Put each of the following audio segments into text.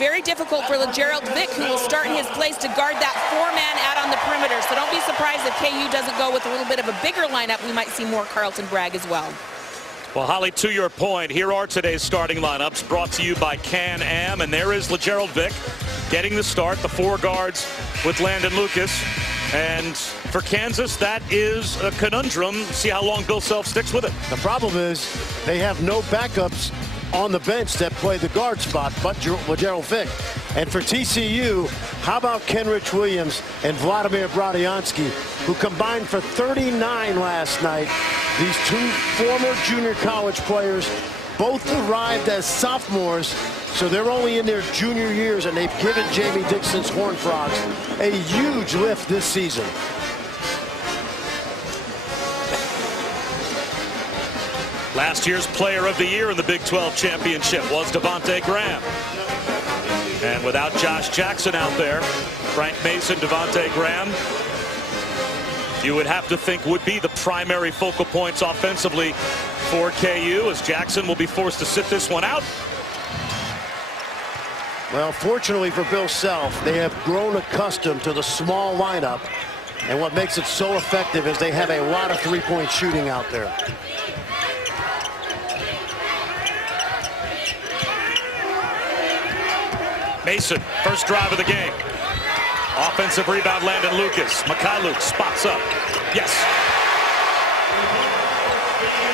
Very difficult for Gerald Vick, who will start in his place to guard that four-man out on the perimeter. So don't be surprised if KU doesn't go with a little bit of a bigger lineup. We might see more Carlton Bragg as well. Well, Holly, to your point, here are today's starting lineups brought to you by Can-Am. And there is Gerald Vick getting the start, the four guards with Landon Lucas. And for Kansas, that is a conundrum. See how long Bill Self sticks with it. The problem is they have no backups on the bench that play the guard spot but Gerald Vick. And for TCU, how about Kenrich Williams and Vladimir Bradiansky, who combined for 39 last night. These two former junior college players both arrived as sophomores, so they're only in their junior years, and they've given Jamie Dixon's Horned Frogs a huge lift this season. Last year's player of the year in the Big 12 championship was Devontae Graham. And without Josh Jackson out there, Frank Mason, Devontae Graham, you would have to think would be the primary focal points offensively for KU, as Jackson will be forced to sit this one out. Well, fortunately for Bill Self, they have grown accustomed to the small lineup. And what makes it so effective is they have a lot of three-point shooting out there. Mason, first drive of the game. Offensive rebound, Landon Lucas. Mikhailuk spots up. Yes.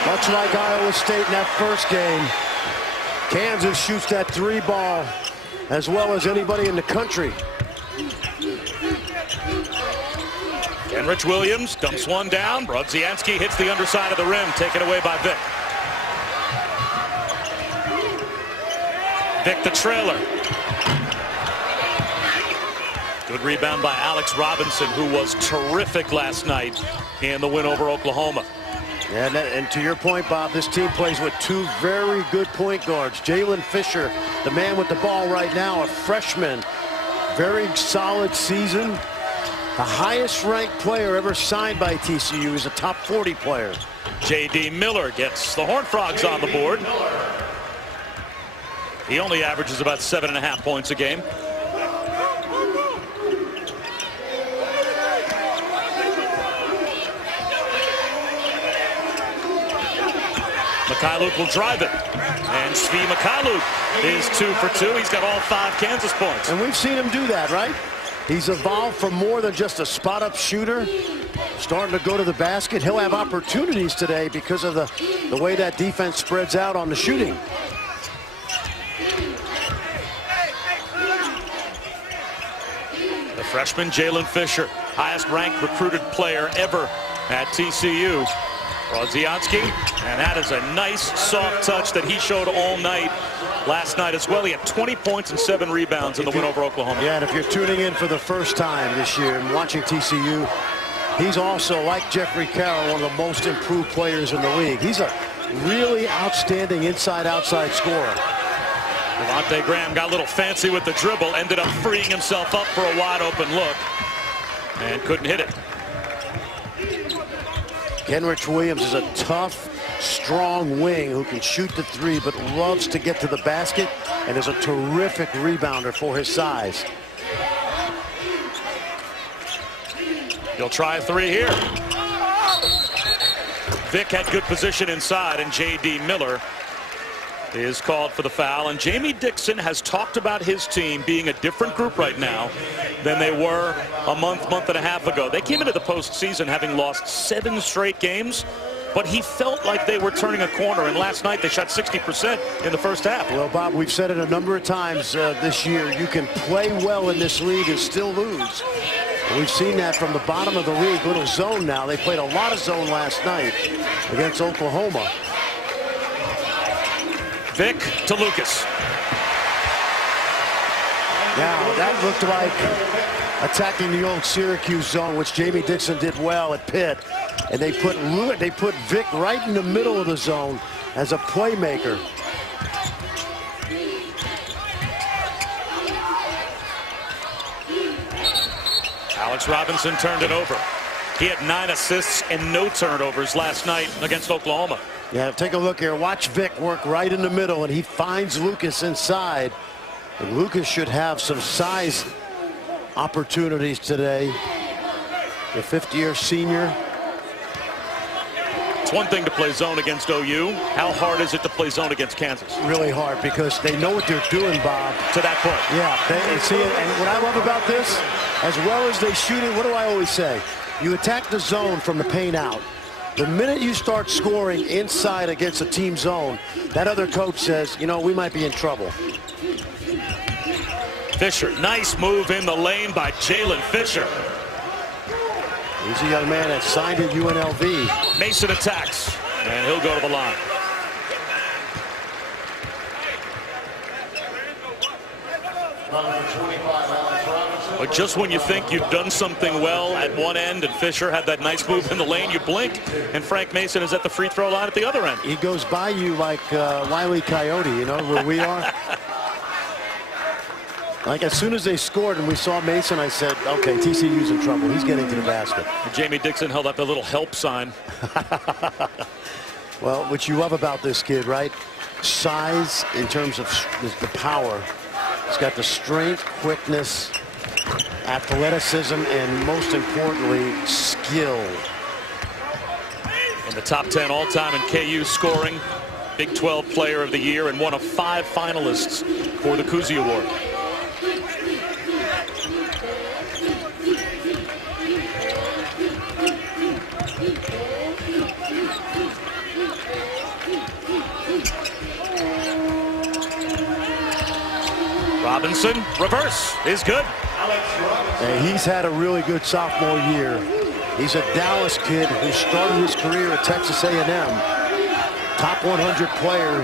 Much like Iowa State in that first game, Kansas shoots that three ball as well as anybody in the country. Kenrich Williams dumps one down. Bradiansky hits the underside of the rim, taken away by Vick. Vick the trailer. Good rebound by Alex Robinson, who was terrific last night in the win over Oklahoma. And to your point, Bob, this team plays with two very good point guards. Jalen Fisher, the man with the ball right now, a freshman. Very solid season. The highest ranked player ever signed by TCU is a top 40 player. J.D. Miller gets the Horned Frogs on the board. He only averages about 7.5 points a game. Mikhailuk will drive it. And Svi Mikhailuk is 2 for 2. He's got all 5 Kansas points. And we've seen him do that, right? He's evolved from more than just a spot-up shooter, starting to go to the basket. He'll have opportunities today because of the way that defense spreads out on the shooting. The freshman Jalen Fisher, highest ranked recruited player ever at TCU. Bradiansky, and that is a nice soft touch that he showed all night last night as well. He had 20 points and 7 rebounds in the win over Oklahoma. Yeah, and if you're tuning in for the first time this year and watching TCU, he's also, like Jeffrey Carroll, one of the most improved players in the league. He's a really outstanding inside-outside scorer. Devontae Graham got a little fancy with the dribble, ended up freeing himself up for a wide-open look, and couldn't hit it. Kenrich Williams is a tough, strong wing who can shoot the three but loves to get to the basket and is a terrific rebounder for his size. He'll try a three here. Vick had good position inside, and J.D. Miller is called for the foul. And Jamie Dixon has talked about his team being a different group right now than they were a month and a half ago. They came into the postseason having lost 7 straight games, but he felt like they were turning a corner, and last night they shot 60% in the first half. Well, Bob, we've said it a number of times this year. You can play well in this league and still lose. And we've seen that from the bottom of the league. Little zone now. They played a lot of zone last night against Oklahoma. Vick to Lucas. Now, that looked like attacking the old Syracuse zone, which Jamie Dixon did well at Pitt. And they put Vick right in the middle of the zone as a playmaker. Alex Robinson turned it over. He had 9 assists and no turnovers last night against Oklahoma. Yeah, take a look here. Watch Vick work right in the middle, and he finds Lucas inside. And Lucas should have some size opportunities today. The 50-year senior. It's one thing to play zone against OU. How hard is it to play zone against Kansas? Really hard, because they know what they're doing, Bob. To that point. Yeah, they see it. And what I love about this, as well as they shoot it, what do I always say? You attack the zone from the paint out. The minute you start scoring inside against a team zone, that other coach says, you know, we might be in trouble. Fisher, nice move in the lane by Jalen Fisher. He's a young man that signed at UNLV. Mason attacks, and he'll go to the line. But just when you think you've done something well at one end and Fisher had that nice move in the lane, you blink, and Frank Mason is at the free throw line at the other end. He goes by you like Wile E. Coyote, you know, where we are. Like, as soon as they scored and we saw Mason, I said, okay, TCU's in trouble. He's getting to the basket. And Jamie Dixon held up a little help sign. Well, what you love about this kid, right? Size in terms of the power. He's got the strength, quickness, athleticism, and most importantly, skill. In the top 10 all-time in KU scoring, Big 12 Player of the Year, and one of 5 finalists for the Cousy Award. Robinson, reverse, is good. And he's had a really good sophomore year. He's a Dallas kid who started his career at Texas A&M. Top 100 player,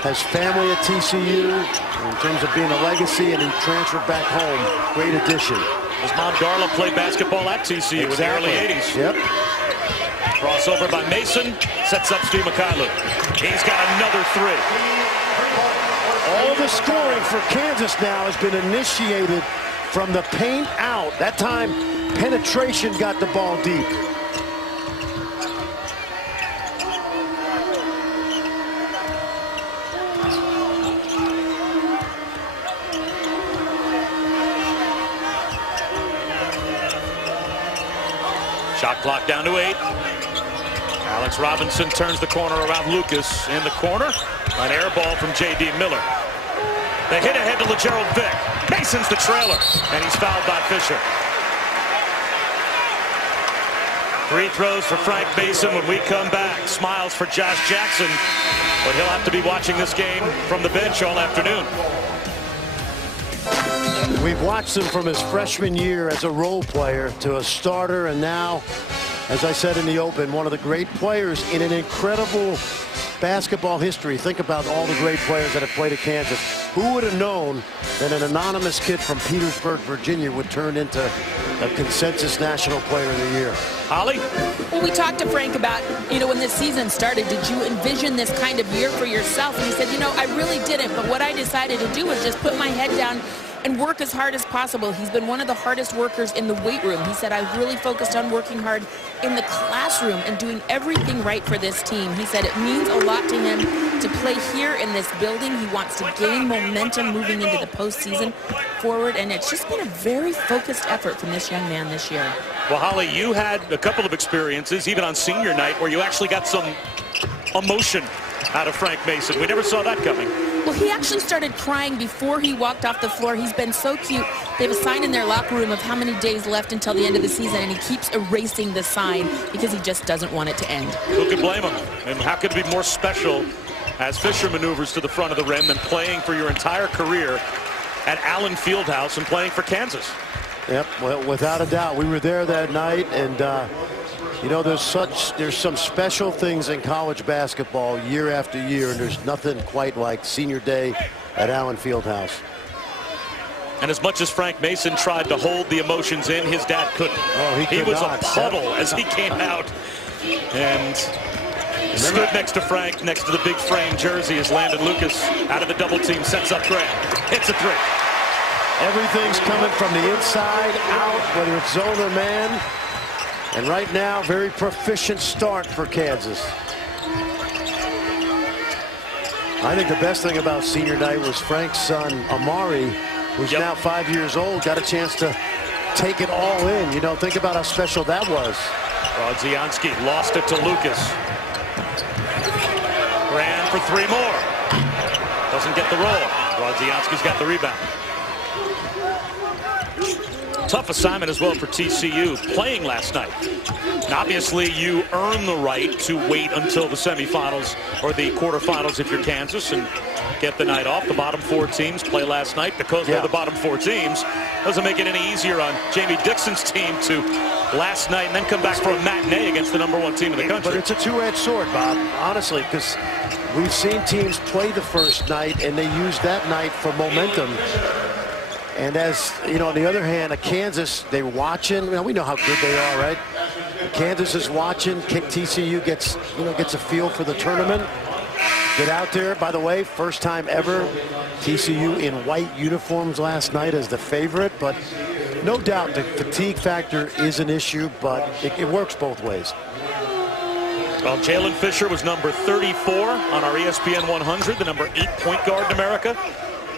has family at TCU in terms of being a legacy, and he transferred back home. Great addition. His mom, Darla, played basketball at TCU in the early 80s. Yep. Crossover by Mason, sets up Stu Mikhailuk. He's got another 3. All the scoring for Kansas now has been initiated from the paint out. That time, penetration got the ball deep. Shot clock down to 8. Alex Robinson turns the corner around Lucas in the corner. An air ball from J.D. Miller. They hit ahead to LeGerald Vick. Mason's the trailer, and he's fouled by Fisher. Free throws for Frank Mason when we come back. Smiles for Josh Jackson, but he'll have to be watching this game from the bench all afternoon. We've watched him from his freshman year as a role player to a starter, and now, as I said in the open, one of the great players in an incredible basketball history. Think about all the great players that have played at Kansas. Who would have known that an anonymous kid from Petersburg, Virginia would turn into a consensus National Player of the Year? Holly? Well, we talked to Frank about, when this season started, did you envision this kind of year for yourself? And he said, I really didn't, but what I decided to do was just put my head down and work as hard as possible. He's been one of the hardest workers in the weight room. He said, I've really focused on working hard in the classroom and doing everything right for this team. He said it means a lot to him to play here in this building. He wants to gain momentum moving into the postseason forward, and it's just been a very focused effort from this young man this year. Well, Holly, you had a couple of experiences, even on senior night, where you actually got some emotion out of Frank Mason. We never saw that coming. Well, he actually started crying before he walked off the floor. He's been so cute. They have a sign in their locker room of how many days left until the end of the season, and he keeps erasing the sign because he just doesn't want it to end. Who could blame him? And how could it be more special as Fisher maneuvers to the front of the rim than playing for your entire career at Allen Fieldhouse and playing for Kansas? Yep, well, without a doubt. We were there that night, and there's some special things in college basketball year after year, and there's nothing quite like senior day at Allen Fieldhouse. And as much as Frank Mason tried to hold the emotions in, his dad couldn't. Oh, he was a puddle as he came out and stood next to Frank, next to the big frame jersey, as Landon Lucas out of the double team sets up Graham. Hits a 3. Everything's coming from the inside out, whether it's zone or man. And right now, very proficient start for Kansas. I think the best thing about senior night was Frank's son, Amari, who's now 5 years old, got a chance to take it all in. You know, think about how special that was. Brodzianski lost it to Lucas. Ran for 3 more. Doesn't get the roll. Brodzianski's got the rebound. Tough assignment as well for TCU playing last night. And obviously, you earn the right to wait until the semifinals or the quarterfinals if you're Kansas and get the night off. The bottom 4 teams play last night because they're the bottom 4 teams. Doesn't make it any easier on Jamie Dixon's team to last night and then come back for a matinee against the #1 team in the country. But it's a two-edged sword, Bob, honestly, because we've seen teams play the first night and they use that night for momentum. And as you know, on the other hand, Kansas, they're watching. Well, we know how good they are, right? Kansas is watching. TCU gets a feel for the tournament. Get out there. By the way, first time ever, TCU in white uniforms last night as the favorite. But no doubt the fatigue factor is an issue, but it works both ways. Well, Jalen Fisher was number 34 on our ESPN 100, the number 8 point guard in America.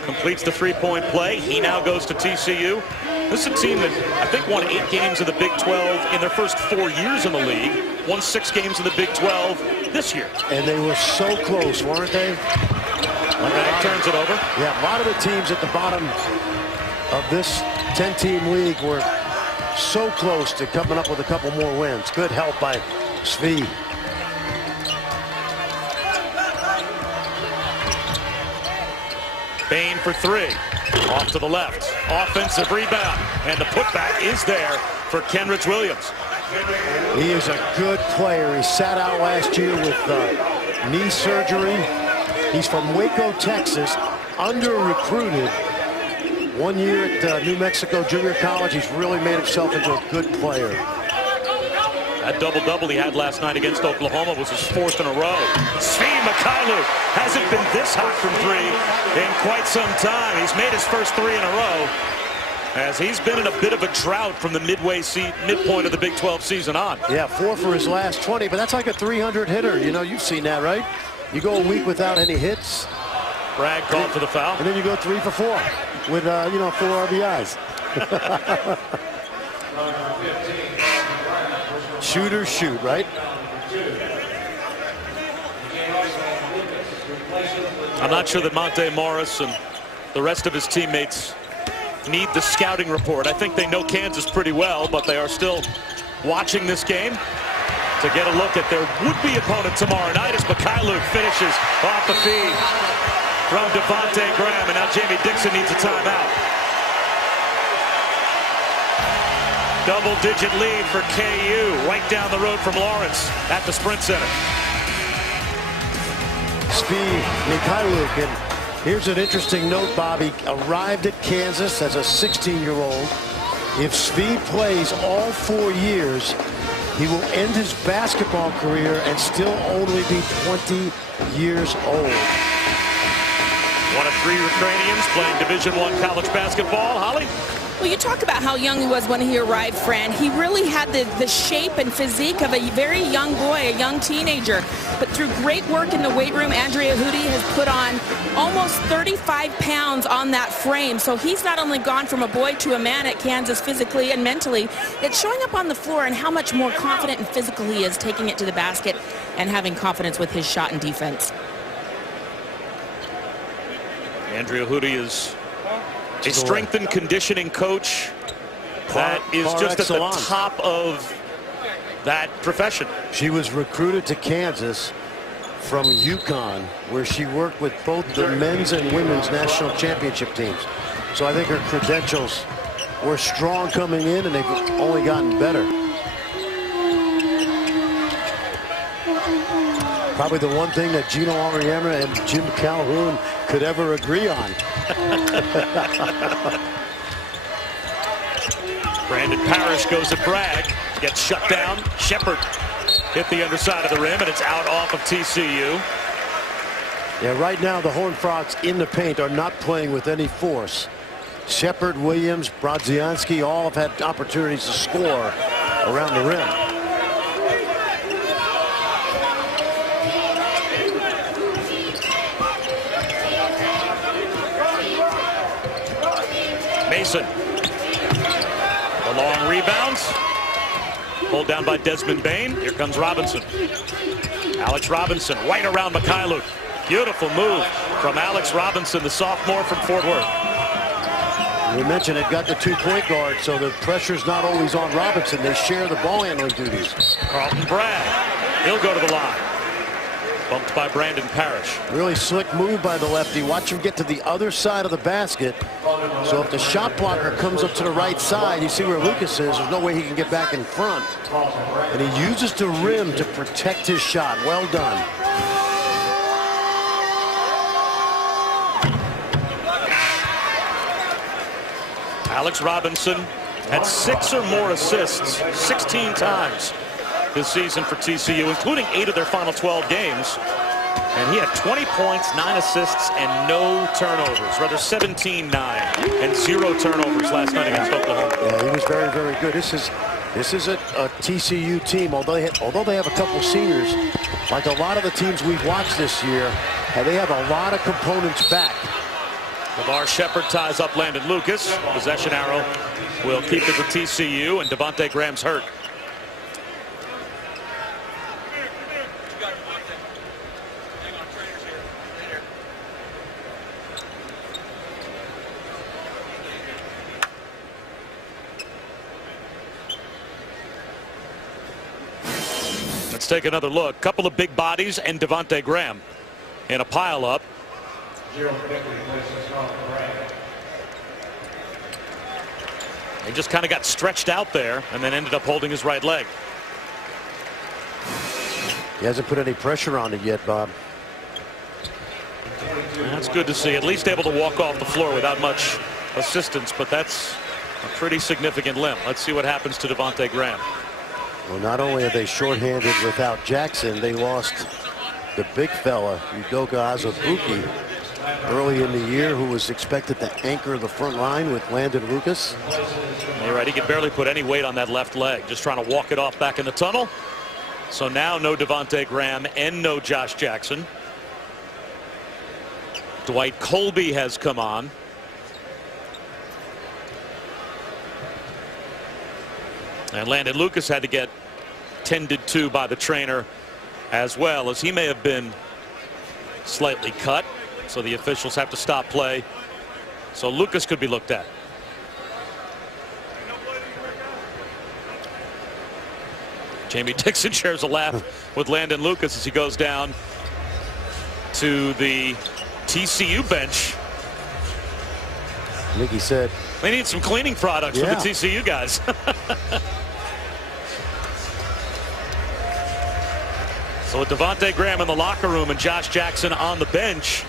Completes the 3-point play. He now goes to TCU. This is a team that I think won 8 games of the Big 12 in their first 4 years in the league. Won 6 games in the Big 12 this year. And they were so close, weren't they? Turns it over. Yeah, a lot of the teams at the bottom of this 10-team league were so close to coming up with a couple more wins. Good help by Svi. Bain for 3. Off to the left. Offensive rebound. And the putback is there for Kenrich Williams. He is a good player. He sat out last year with knee surgery. He's from Waco, Texas. Under-recruited. 1 year at New Mexico Junior College. He's really made himself into a good player. That double-double he had last night against Oklahoma was his 4th in a row. Svi Mykhailiuk hasn't been this hot from 3 in quite some time. He's made his first 3 in a row as he's been in a bit of a drought from the midpoint of the Big 12 season on. Yeah, 4 for his last 20, but that's like a 300 hitter. You know, you've seen that, right? You go a week without any hits. Bragg called for the foul. And then you go 3 for 4 with, 4 RBIs. Shooters shoot, right? I'm not sure that Monte Morris and the rest of his teammates need the scouting report. I think they know Kansas pretty well, but they are still watching this game to get a look at their would-be opponent tomorrow night as Mykhailiuk finishes off the feed from Devontae Graham, and now Jamie Dixon needs a timeout. Double-digit lead for KU right down the road from Lawrence at the Sprint Center. Svi Mykhailiuk, and here's an interesting note, Bobby. Arrived at Kansas as a 16-year-old. If Svi plays all 4 years, he will end his basketball career and still only be 20 years old. One of 3 Ukrainians playing Division I college basketball. Holly? Well, you talk about how young he was when he arrived, Fran. He really had the shape and physique of a very young boy, a young teenager. But through great work in the weight room, Andrea Hootie has put on almost 35 pounds on that frame. So he's not only gone from a boy to a man at Kansas physically and mentally, it's showing up on the floor and how much more confident and physical he is taking it to the basket and having confidence with his shot and defense. Andrea Hootie is a strength and conditioning coach that is just at the top of that profession. She was recruited to Kansas from UConn, where she worked with both the men's and women's national championship teams. So I think her credentials were strong coming in, and they've only gotten better. Probably the one thing that Gino Auriemma and Jim Calhoun could ever agree on. Brandon Parrish goes at Bragg, gets shut down. Shepard hit the underside of the rim, and it's out off of TCU. Yeah, right now the Horned Frogs in the paint are not playing with any force. Shepard, Williams, Brodzianski all have had opportunities to score around the rim. Mason. The long rebounds. Pulled down by Desmond Bain. Here comes Robinson. Alex Robinson right around Mikhailuk. Beautiful move from Alex Robinson, the sophomore from Fort Worth. We mentioned it got the two-point guard, so the pressure's not always on Robinson. They share the ball handling duties. Carlton Bragg. He'll go to the line. Bumped by Brandon Parrish. Really slick move by the lefty. Watch him get to the other side of the basket. So if the shot blocker comes up to the right side, you see where Lucas is. There's no way he can get back in front. And he uses the rim to protect his shot. Well done. Alex Robinson had 6 or more assists 16 times this season for TCU, including 8 of their final 12 games. And he had 20 points, 9 assists, and no turnovers. Rather 17-9 and 0 turnovers last night against Oklahoma. Yeah, he was very, very good. This is a TCU team, although they have a couple seniors, like a lot of the teams we've watched this year, and they have a lot of components back. LeVar Shepherd ties up Landon Lucas. Possession arrow will keep it with TCU, and Devontae Graham's hurt. Let's take another look. Couple of big bodies and Devontae Graham in a pileup. He just kind of got stretched out there and then ended up holding his right leg. He hasn't put any pressure on it yet, Bob. That's good to see. At least able to walk off the floor without much assistance, but that's a pretty significant limp. Let's see what happens to Devontae Graham. Well, not only are they shorthanded without Jackson, they lost the big fella, Udoka Azubuike, early in the year, who was expected to anchor the front line with Landon Lucas. You're right, he can barely put any weight on that left leg, just trying to walk it off back in the tunnel. So now no Devontae Graham and no Josh Jackson. Dwight Colby has come on. And Landon Lucas had to get tended to by the trainer as well, as he may have been slightly cut. So the officials have to stop play. So Lucas could be looked at. Jamie Dixon shares a laugh with Landon Lucas as he goes down to the TCU bench. Mickey said they need some cleaning products for the TCU guys. So with Devontae Graham in the locker room and Josh Jackson on the bench,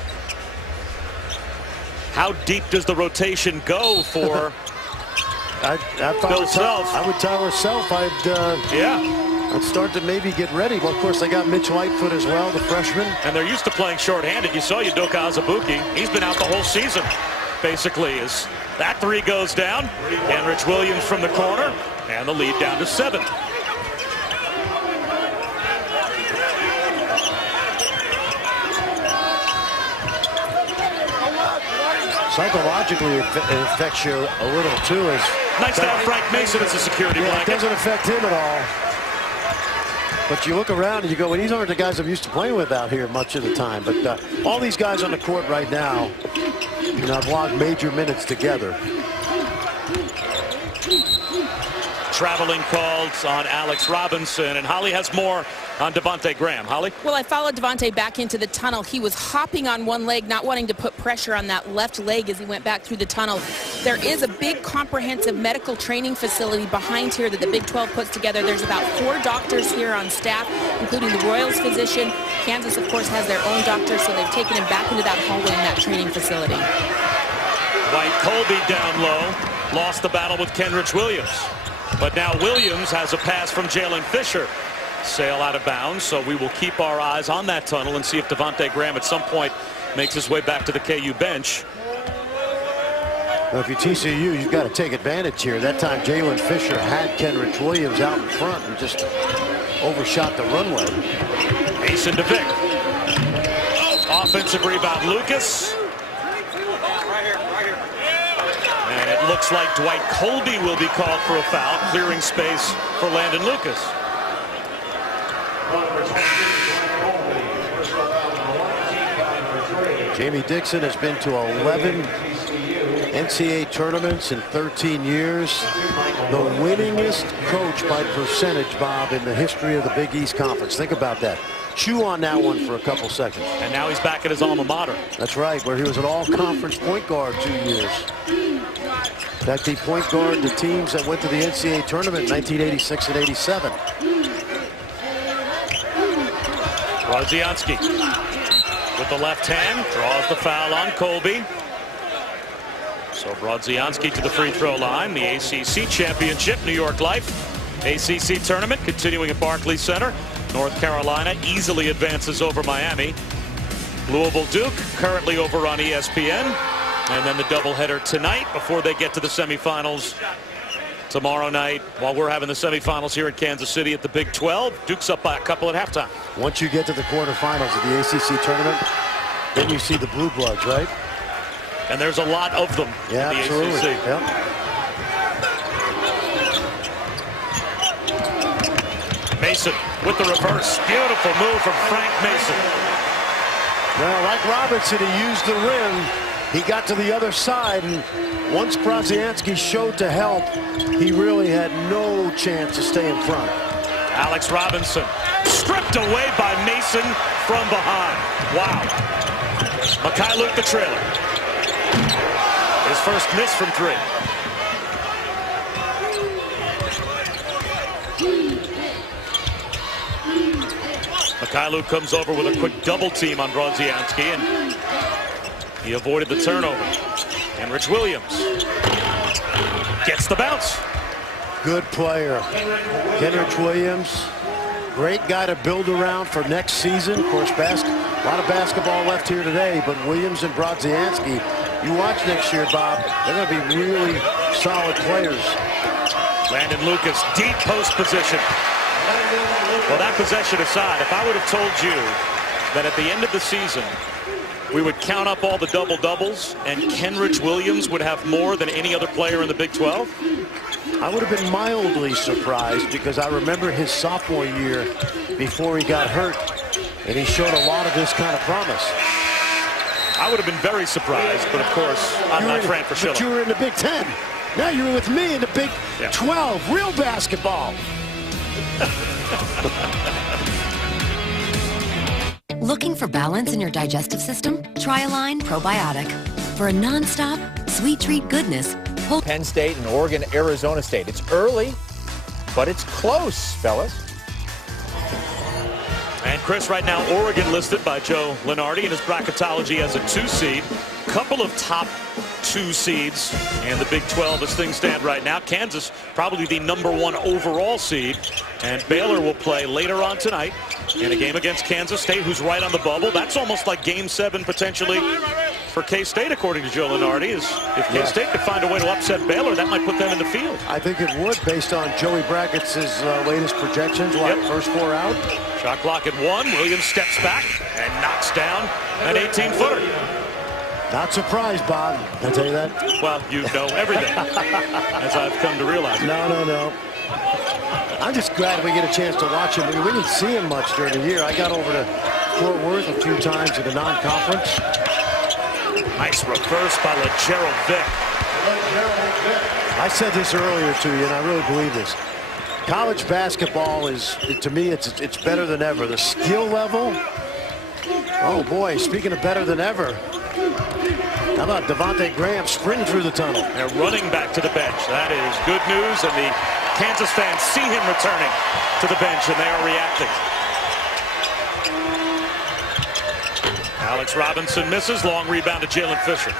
how deep does the rotation go for Bill Self? I would tell herself I'd start to maybe get ready. Well, of course, they got Mitch Lightfoot as well, the freshman. And they're used to playing shorthanded. You saw Udoka Azubuike. He's been out the whole season, basically, as that three goes down. Kenrich Williams from the corner, and the lead down to 7. Psychologically, it affects you a little, too. Nice to have Frank Mason as a security blanket. It doesn't affect him at all. But you look around and you go, well, these aren't the guys I'm used to playing with out here much of the time. But all these guys on the court right now, you know, have logged major minutes together. Traveling calls on Alex Robinson, and Holly has more on Devontae Graham. Holly? Well, I followed Devontae back into the tunnel. He was hopping on one leg, not wanting to put pressure on that left leg as he went back through the tunnel. There is a big comprehensive medical training facility behind here that the Big 12 puts together. There's about 4 doctors here on staff, including the Royals physician. Kansas, of course, has their own doctor, so they've taken him back into that hallway in that training facility. Dwight Colby down low, lost the battle with Kenrich Williams. But now Williams has a pass from Jalen Fisher. Sail out of bounds, so we will keep our eyes on that tunnel and see if Devontae Graham at some point makes his way back to the KU bench. Well, if you're TCU, you've got to take advantage here. That time Jalen Fisher had Kenrich Williams out in front and just overshot the runway. Mason to Vic. Offensive rebound, Lucas. And it looks like Dwight Colby will be called for a foul, clearing space for Landon Lucas. Jamie Dixon has been to 11 NCAA tournaments in 13 years. The winningest coach by percentage, Bob, in the history of the Big East Conference. Think about that. Chew on that one for a couple seconds. And now he's back at his alma mater. That's right, where he was an all-conference point guard 2 years. In fact, he point guarded the teams that went to the NCAA tournament in 1986 and 87. Brodzianski with the left hand draws the foul on Colby. So Brodzianski to the free throw line. The ACC championship, New York Life ACC tournament continuing at Barclays Center. North Carolina easily advances over Miami. Louisville Duke currently over on ESPN. And then the doubleheader tonight before they get to the semifinals tomorrow night, while we're having the semifinals here in Kansas City at the Big 12. Duke's up by a couple at halftime. Once you get to the quarterfinals of the ACC tournament, then you see the Blue Bloods, right? And there's a lot of them in the absolutely. ACC. Yep. Mason with the reverse. Beautiful move from Frank Mason. Well, like Robinson, he used the rim. He got to the other side, and once Brodzianski showed to help, he really had no chance to stay in front. Alex Robinson stripped away by Mason from behind. Wow. Mikhailuk the trailer. His first miss from three. Mikhailuk comes over with a quick double team on Brodzianski, and he avoided the turnover. And Rich Williams gets the bounce. Good player. Kenrich Williams, great guy to build around for next season. Of course, a lot of basketball left here today, but Williams and Brodzianski, you watch next year, Bob, they're going to be really solid players. Landon Lucas, deep post position. Well, that possession aside, if I would have told you that at the end of the season, we would count up all the double-doubles and Kenrich Williams would have more than any other player in the Big 12, I would have been mildly surprised, because I remember his sophomore year before he got hurt, and he showed a lot of this kind of promise. I would have been very surprised, but of course, I'm not Fran Fraschilla. But you were in the Big 10. Now you're with me in the Big 12. Real basketball. Looking for balance in your digestive system? Try Align Probiotic. For a non-stop, sweet treat goodness. Penn State and Oregon, Arizona State. It's early, but it's close, fellas. And Chris, right now, Oregon listed by Joe Lenardi in his bracketology as a 2 seed. Couple of top 2 seeds in the Big 12 as things stand right now. Kansas probably the #1 overall seed. And Baylor will play later on tonight in a game against Kansas State, who's right on the bubble. That's almost like Game 7 potentially for K-State, according to Joe Lenardi. Is if K-State could find a way to upset Baylor, that might put them in the field. I think it would, based on Joey Brackett's latest projections. First 4 out. Shot clock at 1. Williams steps back and knocks down an 18-footer. Not surprised, Bob. Did I tell you that? Well, you know everything, as I've come to realize. No. I'm just glad we get a chance to watch him. We didn't see him much during the year. I got over to Fort Worth a few times in a non-conference. Nice reverse by Lagerald Vick. I said this earlier to you, and I really believe this. College basketball is, to me, it's better than ever. The skill level, oh boy, speaking of better than ever, how about Devontae Graham sprinting through the tunnel? They're running back to the bench. That is good news, and the Kansas fans see him returning to the bench, and they are reacting. Alex Robinson misses. Long rebound to Jalen Fisher.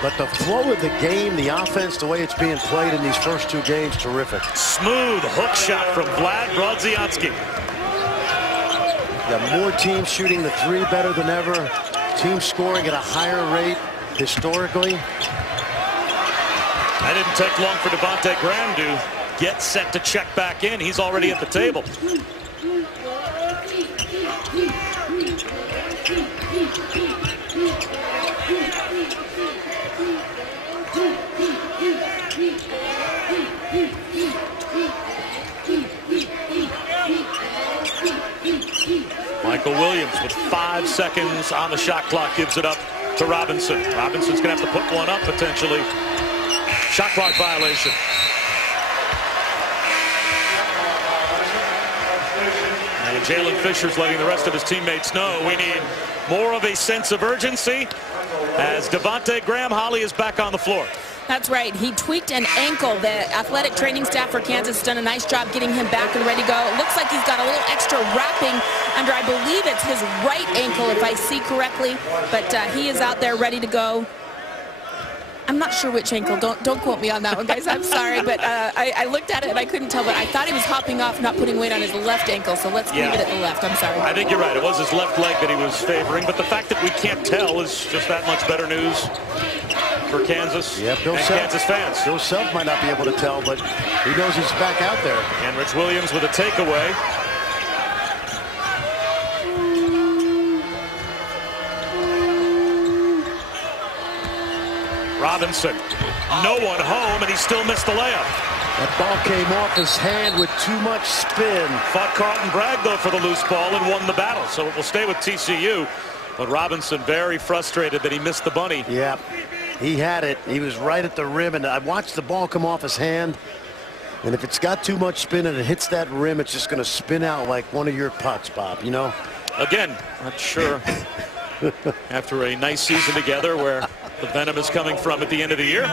But the flow of the game, the offense, the way it's being played in these first 2 games, terrific. Smooth hook shot from Vlad Brodzianski. Got more teams shooting the 3 better than ever. Teams scoring at a higher rate historically. That didn't take long for Devontae Graham to get set to check back in. He's already at the table. Michael Williams with 5 seconds on the shot clock gives it up to Robinson. Robinson's going to have to put one up potentially. Shot clock violation. And Jalen Fisher's letting the rest of his teammates know we need more of a sense of urgency as Devontae Graham-Holly is back on the floor. That's right. He tweaked an ankle. The athletic training staff for Kansas has done a nice job getting him back and ready to go. It looks like he's got a little extra wrapping under, I believe it's his right ankle, if I see correctly. But he is out there ready to go. I'm not sure which ankle. Don't quote me on that one, guys. I'm sorry, but I looked at it and I couldn't tell. But I thought he was hopping off, not putting weight on his left ankle. So let's leave it at the left. I'm sorry. I think you're right. It was his left leg that he was favoring. But the fact that we can't tell is just that much better news for Kansas and Kansas fans. Bill Self might not be able to tell, but he knows he's back out there. And Rich Williams with a takeaway. Robinson, no one home, and he still missed the layup. That ball came off his hand with too much spin. Fought Carlton Bragg, though, for the loose ball and won the battle. So it will stay with TCU. But Robinson very frustrated that he missed the bunny. Yeah, he had it. He was right at the rim, and I watched the ball come off his hand. And if it's got too much spin and it hits that rim, it's just going to spin out like one of your putts, Bob, you know? Again, not sure. After a nice season together where the venom is coming from at the end of the year.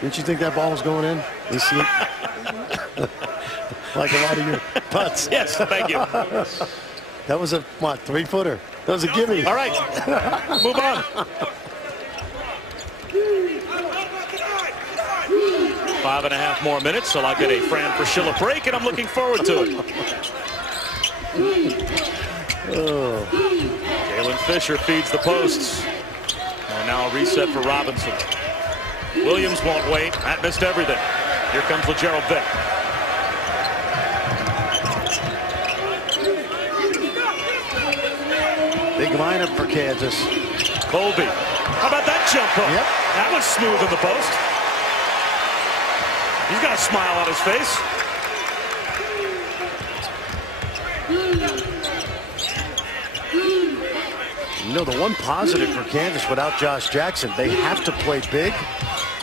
Didn't you think that ball was going in? You see it? Like a lot of your putts. Yes, thank you. That was a, what, 3-footer? That was a gimme. All right, move on. 5.5 more minutes, so I'll get a Fran Fraschilla break, and I'm looking forward to it. Jalen Fisher feeds the posts. And now a reset for Robinson. Williams won't wait. That missed everything. Here comes LeGerald Vick. Big lineup for Kansas. Colby. How about that jump hook? Yep. That was smooth in the post. He's got a smile on his face. You know, the one positive for Kansas without Josh Jackson, they have to play big,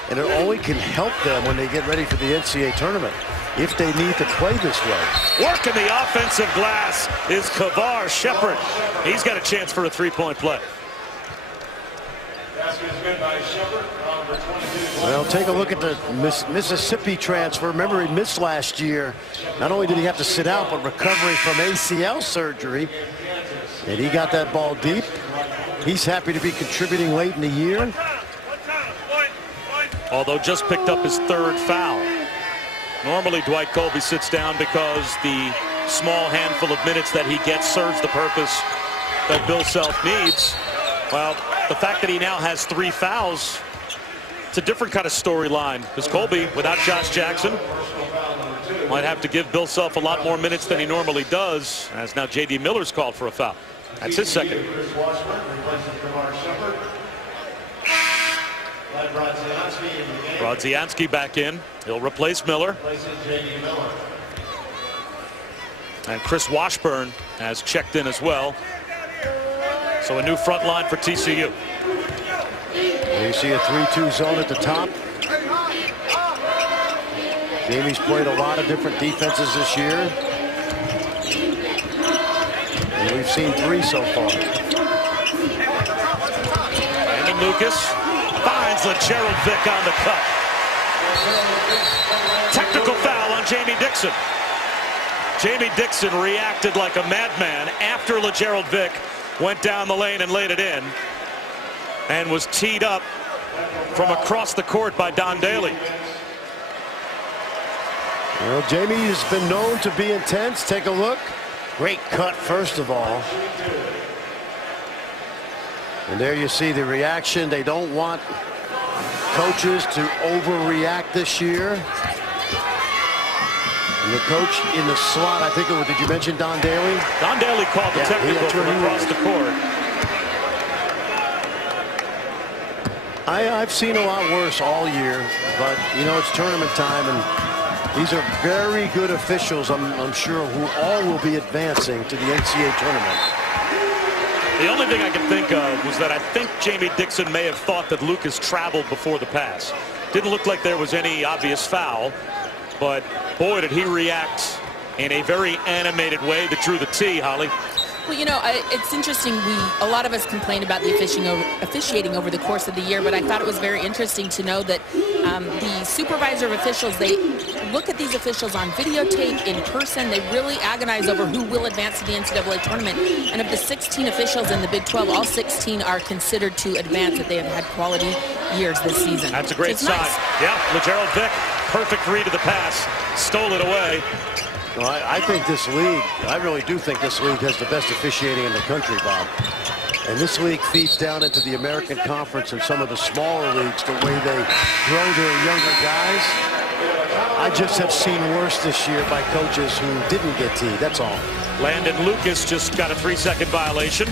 and it only can help them when they get ready for the NCAA tournament, if they need to play this way. Working the offensive glass is Kavar Shepard. He's got a chance for a three-point play. Well, take a look at the Mississippi transfer. Remember, he missed last year. Not only did he have to sit out, but recovering from ACL surgery. And he got that ball deep. He's happy to be contributing late in the year. Although just picked up his 3rd foul. Normally, Dwight Colby sits down because the small handful of minutes that he gets serves the purpose that Bill Self needs. Well, the fact that he now has 3 fouls, it's a different kind of storyline. Because Colby, without Josh Jackson, might have to give Bill Self a lot more minutes than he normally does, as now J.D. Miller's called for a foul. That's his 2nd. Brodzianski back in. He'll replace Miller. And Chris Washburn has checked in as well. So a new front line for TCU. There you see a 3-2 zone at the top. Jamie's played a lot of different defenses this year. And we've seen 3 so far. Brandon Lucas finds LeGerald Vick on the cut. Technical foul on Jamie Dixon. Jamie Dixon reacted like a madman after LeGerald Vick went down the lane and laid it in, and was teed up from across the court by Don Daly. Well, Jamie has been known to be intense. Take a look. Great cut, first of all. And there you see the reaction. They don't want coaches to overreact this year. And the coach in the slot, I think it was, did you mention Don Daly? Don Daly called the technical from across the court. I've seen a lot worse all year, but, you know, it's tournament time, and These are very good officials, I'm sure, who all will be advancing to the NCAA tournament. The only thing I can think of was that I think Jamie Dixon may have thought that Lucas traveled before the pass. Didn't look like there was any obvious foul, but boy, did he react in a very animated way that drew the tee, Holly. Well, you know, it's interesting. A lot of us complain about the officiating over the course of the year, but I thought it was very interesting to know that the supervisor of officials, they look at these officials on videotape, in person. They really agonize over who will advance to the NCAA tournament. And of the 16 officials in the Big 12, all 16 are considered to advance, that they have had quality years this season. That's a great sign. Nice. Yeah, LeGerald Vick, perfect read of the pass, stole it away. Well, I think this league, I really do think this league has the best officiating in the country, Bob. And this league feeds down into the American Conference and some of the smaller leagues, the way they grow their younger guys. I just have seen worse this year by coaches who didn't get teed, that's all. Landon Lucas just got a 3-second violation.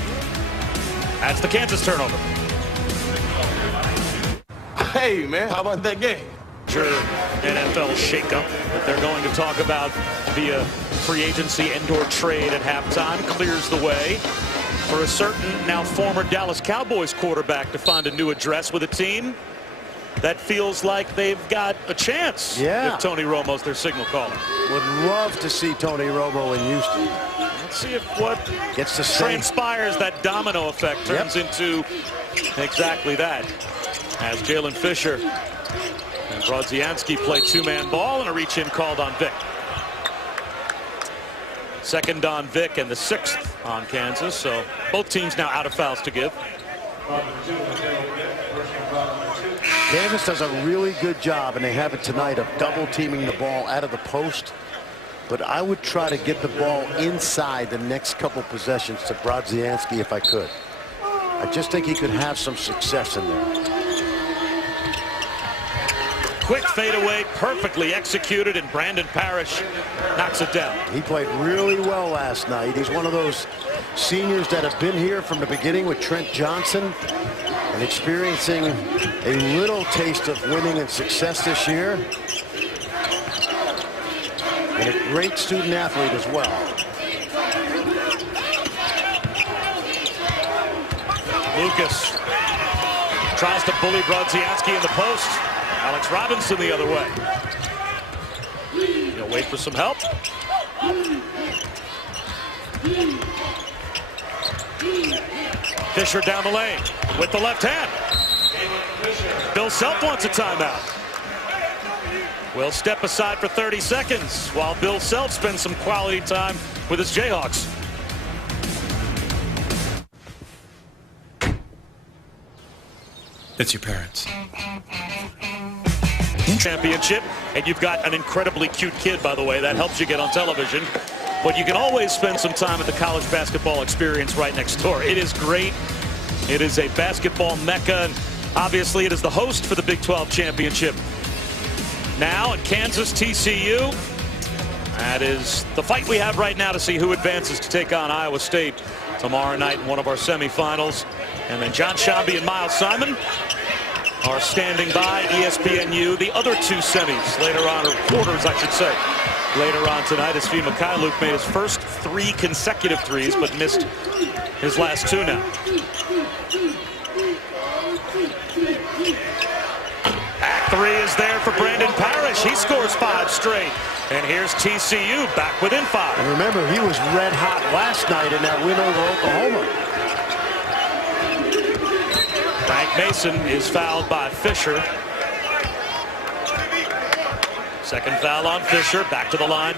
That's the Kansas turnover. Hey, man, how about that game? NFL shakeup that they're going to talk about via free agency and/or trade at halftime clears the way for a certain now former Dallas Cowboys quarterback to find a new address with a team that feels like they've got a chance. Yeah. If Tony Romo's their signal caller. Would love to see Tony Romo in Houston. Let's see if what Gets to transpires, that domino effect turns into exactly that. As Jalen Fisher and Brodzianski play two-man ball and a reach-in called on Vick. Second on Vick and the 6th on Kansas. So both teams now out of fouls to give. Kansas does a really good job, and they have it tonight, of double teaming the ball out of the post. But I would try to get the ball inside the next couple possessions to Brodzianski if I could. I just think he could have some success in there. Quick fadeaway, perfectly executed, and Brandon Parrish knocks it down. He played really well last night. He's one of those seniors that have been here from the beginning with Trent Johnson and experiencing a little taste of winning and success this year. And a great student athlete as well. Lucas tries to bully Brodzianski in the post. Alex Robinson the other way. He'll wait for some help. Fisher down the lane with the left hand. Bill Self wants a timeout. We'll step aside for 30 seconds while Bill Self spends some quality time with his Jayhawks. It's your parents. Championship, and you've got an incredibly cute kid, by the way. That helps you get on television. But you can always spend some time at the college basketball experience right next door. It is great. It is a basketball mecca, and obviously it is the host for the Big 12 championship. Now at Kansas, TCU. That is the fight we have right now to see who advances to take on Iowa State tomorrow night in one of our semifinals. And then John Shambi and Miles Simon are standing by. ESPNU, the other two semis later on, or quarters I should say, later on tonight, as Fee Mikhailuk made his first 3 consecutive threes but missed his last 2 now. Back 3 is there for Brandon Parrish. He scores 5 straight. And here's TCU back within 5. And remember, he was red hot last night in that win over Oklahoma. Frank Mason is fouled by Fisher. Second foul on Fisher. Back to the line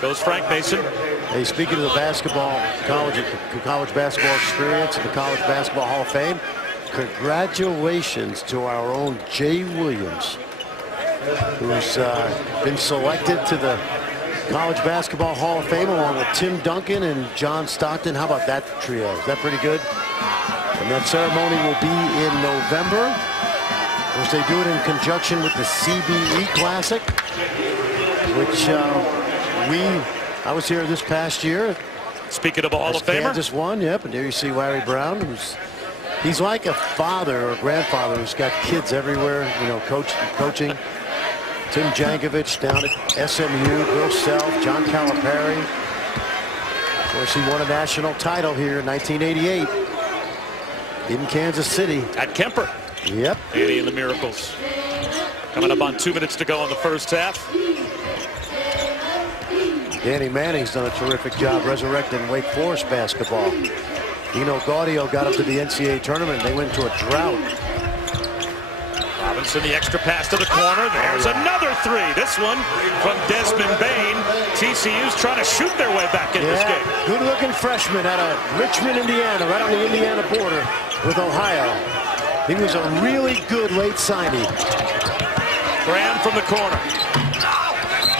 goes Frank Mason. Hey, speaking of the basketball, college basketball experience and the College Basketball Hall of Fame, congratulations to our own Jay Williams, who's been selected to the College Basketball Hall of Fame along with Tim Duncan and John Stockton. How about that trio? Is that pretty good? And that ceremony will be in November. Of course, they do it in conjunction with the CBE Classic, which I was here this past year. Speaking of a Hall of Famer, Kansas won, yep. And there you see Larry Brown, he's like a father or grandfather who's got kids everywhere, you know, coaching. Tim Jankovich down at SMU, Bill Self, John Calipari. Of course, he won a national title here in 1988 in Kansas City. At Kemper. Yep. 80 and the Miracles. Coming up on 2 minutes to go in the first half. Danny Manning's done a terrific job resurrecting Wake Forest basketball. Dino Gaudio got up to the NCAA tournament. They went to a drought. Robinson, the extra pass to the corner. There's another three. This one from Desmond Bain. TCU's trying to shoot their way back in this game. Good-looking freshman out of Richmond, Indiana, right on the Indiana border with Ohio. He was a really good late signing. Graham from the corner.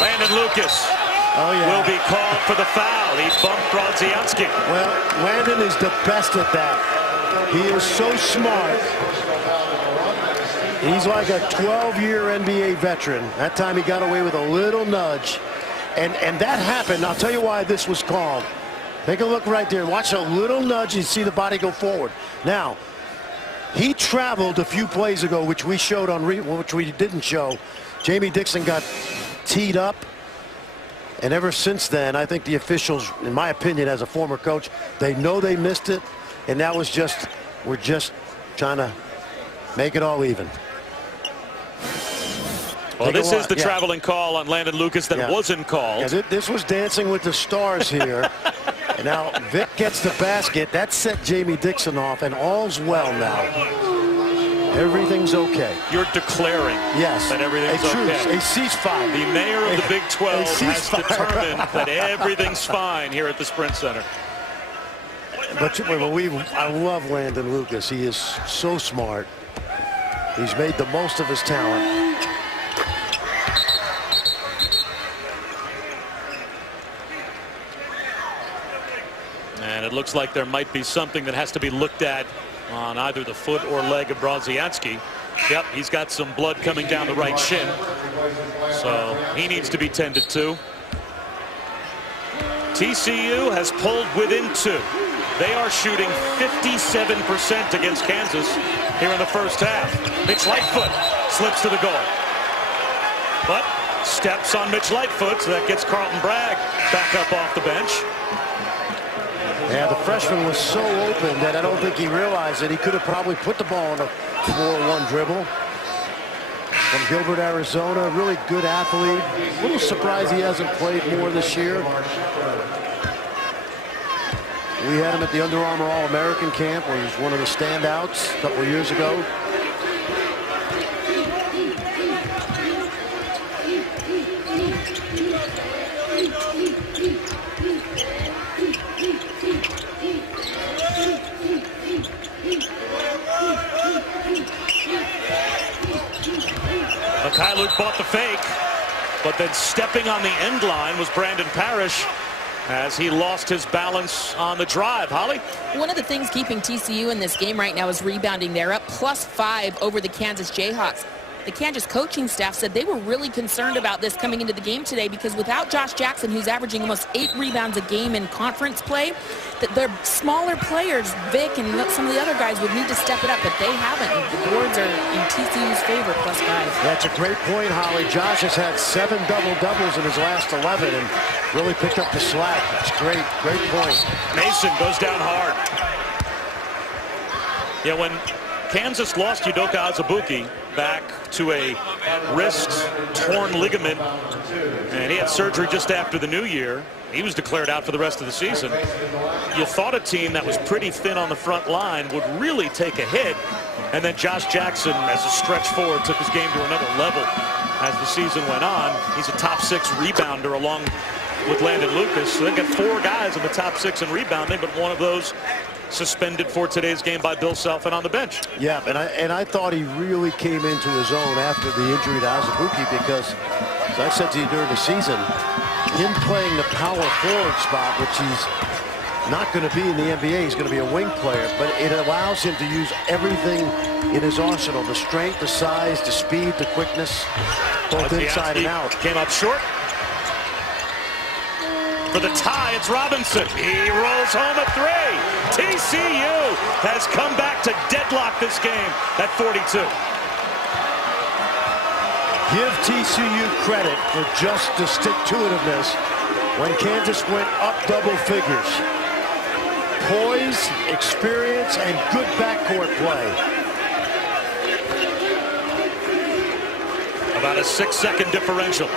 Landon Lucas will be called for the foul. He bumped Brodzianski. Well, Landon is the best at that. He is so smart. He's like a 12-year NBA veteran. That time he got away with a little nudge. And that happened. I'll tell you why this was called. Take a look right there. Watch a little nudge. You see the body go forward. Now, he traveled a few plays ago, which we showed on, which we didn't show. Jamie Dixon got teed up. And ever since then, I think the officials, in my opinion, as a former coach, they know they missed it. And that was just, we're just trying to make it all even. Well, this is the traveling call on Landon Lucas that wasn't called. Yeah, this was Dancing with the Stars here. And now Vic gets the basket. That set Jamie Dixon off, and all's well now. Everything's okay. You're declaring that everything's okay. A ceasefire. The mayor of the Big 12 has determined that everything's fine here at the Sprint Center. But I love Landon Lucas. He is so smart. He's made the most of his talent. And it looks like there might be something that has to be looked at on either the foot or leg of Brodzianski. Yep, he's got some blood coming down the right shin. So he needs to be tended to. TCU has pulled within 2. They are shooting 57% against Kansas here in the first half. Mitch Lightfoot slips to the goal. But steps on Mitch Lightfoot, so that gets Carlton Bragg back up off the bench. Yeah, the freshman was so open that I don't think he realized that he could have probably put the ball on a 4-1 dribble. From Gilbert, Arizona, really good athlete. A little surprised he hasn't played more this year. We had him at the Under Armour All-American camp where he was one of the standouts a couple of years ago. Mikhailuk bought the fake, but then stepping on the end line was Brandon Parrish as he lost his balance on the drive. Holly? One of the things keeping TCU in this game right now is rebounding. They're up +5 over the Kansas Jayhawks. The Kansas coaching staff said they were really concerned about this coming into the game today because without Josh Jackson, who's averaging almost 8 rebounds a game in conference play, that their smaller players, Vic and some of the other guys, would need to step it up, but they haven't. The boards are in TCU's favor, +5. That's a great point, Holly. Josh has had 7 double-doubles in his last 11 and really picked up the slack. It's great, great point. Mason goes down hard. Yeah, when Kansas lost Udoka Azubuike back to a wrist torn ligament, and he had surgery just after the new year. He was declared out for the rest of the season. You thought a team that was pretty thin on the front line would really take a hit, and then Josh Jackson, as a stretch forward, took his game to another level as the season went on. He's a top 6 rebounder along with Landon Lucas. So they've got 4 guys in the top 6 in rebounding, but one of those suspended for today's game by Bill Self and on the bench. Yeah, and I thought he really came into his own after the injury to Azubuike because, as I said to you during the season, him playing the power forward spot, which he's not going to be in the NBA, he's going to be a wing player, but it allows him to use everything in his arsenal, the strength, the size, the speed, the quickness, both inside and out. Came up short. For the tie, it's Robinson. He rolls home a 3. TCU has come back to deadlock this game at 42. Give TCU credit for just the stick-to-itiveness when Kansas went up double figures. Poise, experience, and good backcourt play. About a 6-second differential.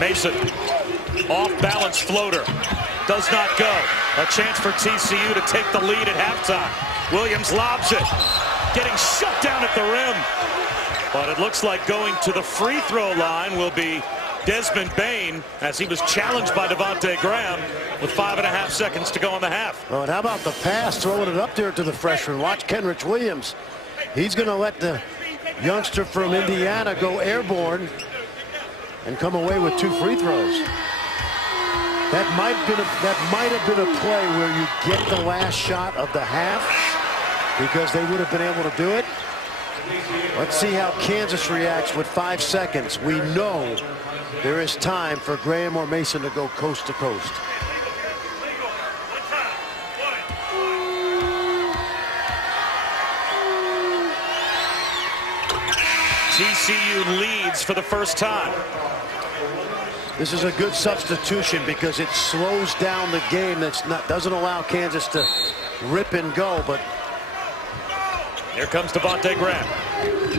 Mason, off-balance floater. Does not go. A chance for TCU to take the lead at halftime. Williams lobs it. Getting shut down at the rim. But it looks like going to the free throw line will be Desmond Bain, as he was challenged by Devontae Graham with 5.5 seconds to go in the half. Oh, and how about the pass, throwing it up there to the freshman? Watch Kenrich Williams. He's going to let the youngster from Indiana go airborne and come away with 2 free throws. That might have been a play where you get the last shot of the half, because they would have been able to do it. Let's see how Kansas reacts with 5 seconds. We know there is time for Graham or Mason to go coast to coast. TCU leads for the first time. This is a good substitution because it slows down the game. Doesn't allow Kansas to rip and go, but here comes Devontae Graham.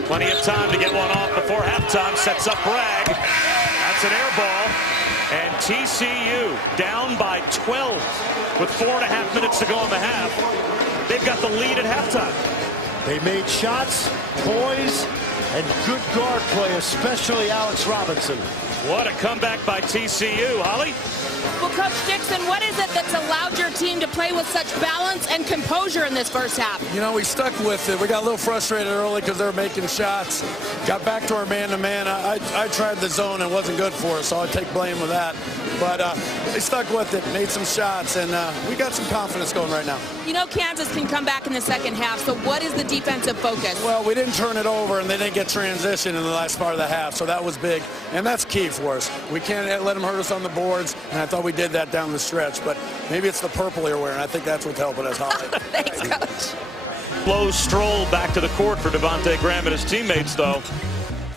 Plenty of time to get one off before halftime. Sets up Bragg. That's an air ball. And TCU down by 12 with 4.5 minutes to go in the half. They've got the lead at halftime. They made shots, poise, and good guard play, especially Alex Robinson. What a comeback by TCU. Holly? Well, Coach Dixon, what is it that's allowed your team to play with such balance and composure in this first half? You know, we stuck with it. We got a little frustrated early because they were making shots. Got back to our man-to-man. I tried the zone and it wasn't good for us, so I take blame with that. But they stuck with it, made some shots, and we got some confidence going right now. You know Kansas can come back in the second half, so what is the defensive focus? Well, we didn't turn it over, and they didn't get transition in the last part of the half, so that was big, and that's key for us. We can't let them hurt us on the boards, and I thought we did that down the stretch, but maybe it's the purple you're wearing. I think that's what's helping us, Holly. Thanks, Coach. Slow stroll back to the court for Devontae Graham and his teammates, though.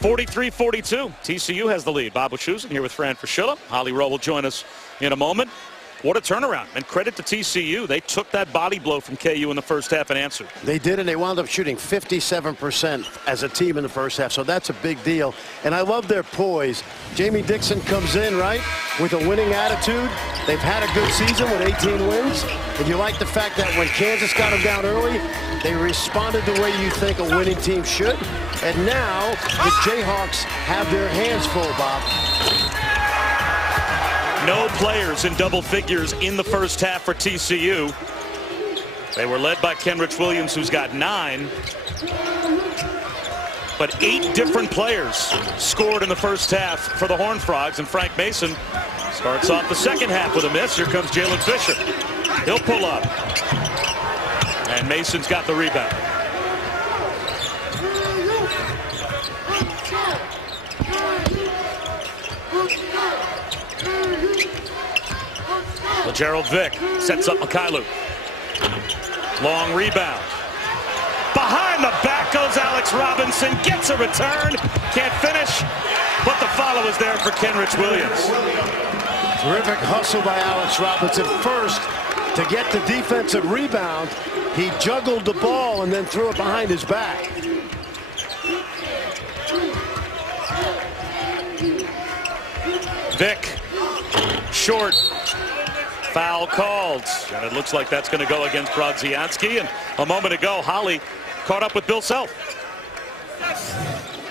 43-42. TCU has the lead. Bob Wischusen here with Fran Fraschilla. Holly Rowe will join us in a moment. What a turnaround, and credit to TCU. They took that body blow from KU in the first half and answered. They did, and they wound up shooting 57% as a team in the first half, so that's a big deal. And I love their poise. Jamie Dixon comes in, right, with a winning attitude. They've had a good season with 18 wins, and you like the fact that when Kansas got them down early, they responded the way you think a winning team should. And now the Jayhawks have their hands full, Bob. No players in double figures in the first half for TCU. They were led by Kenrich Williams, who's got 9. But 8 different players scored in the first half for the Horned Frogs, and Frank Mason starts off the second half with a miss. Here comes Jalen Fisher. He'll pull up. And Mason's got the rebound. Gerald Vick sets up Mikhailuk. Long rebound. Behind the back goes Alex Robinson. Gets a return. Can't finish. But the follow is there for Kenrich Williams. Terrific hustle by Alex Robinson. First, to get the defensive rebound, he juggled the ball and then threw it behind his back. Vick. Short. Foul called, and it looks like that's going to go against Brodzianski. And a moment ago, Holly caught up with Bill Self.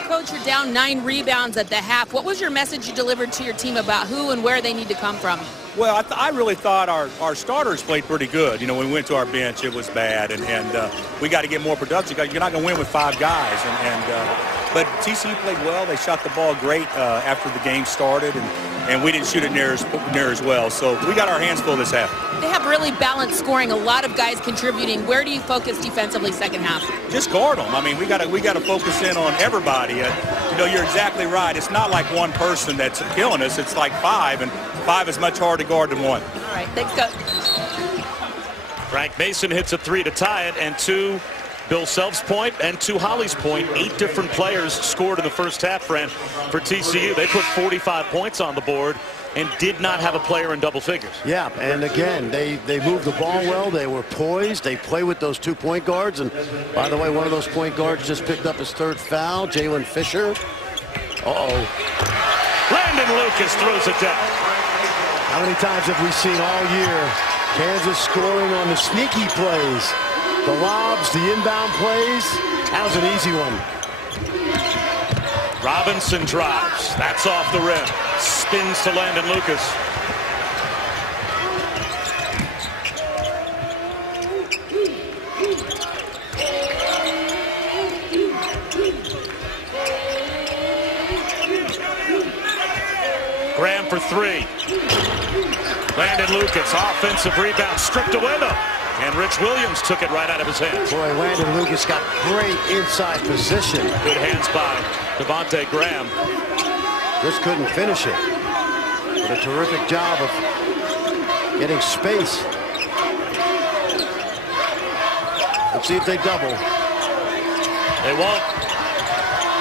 Coach, you're down 9 rebounds at the half. What was your message you delivered to your team about who and where they need to come from? Well, I really thought our starters played pretty good. You know, when we went to our bench, it was bad, and we got to get more production. You're not going to win with 5 guys, but TCU played well. They shot the ball great after the game started, and we didn't shoot it near as well. So we got our hands full this half. They have really balanced scoring. A lot of guys contributing. Where do you focus defensively second half? Just guard them. I mean, we got to focus in on everybody. You know, you're exactly right. It's not like one person that's killing us. It's like 5, and 5 is much harder to guard than 1. All right, thanks, Coach. Frank Mason hits a 3 to tie it, and 2 Bill Self's point and to Holly's point, 8 different players scored in the first half, Fran, for TCU. They put 45 points on the board and did not have a player in double figures. Yeah, and again, they moved the ball well. They were poised. They play with those 2 point guards. And by the way, one of those point guards just picked up his 3rd foul, Jalen Fisher. Uh-oh. Landon Lucas throws it down. How many times have we seen all year Kansas scoring on the sneaky plays? The lobs, the inbound plays. That was an easy one. Robinson drives. That's off the rim. Spins to Landon Lucas. Graham for 3. Landon Lucas, offensive rebound, stripped away though. And Rich Williams took it right out of his hands. Boy, Landon Lucas got great inside position. Good hands by Devontae Graham. Just couldn't finish it. But a terrific job of getting space. Let's see if they double. They won't.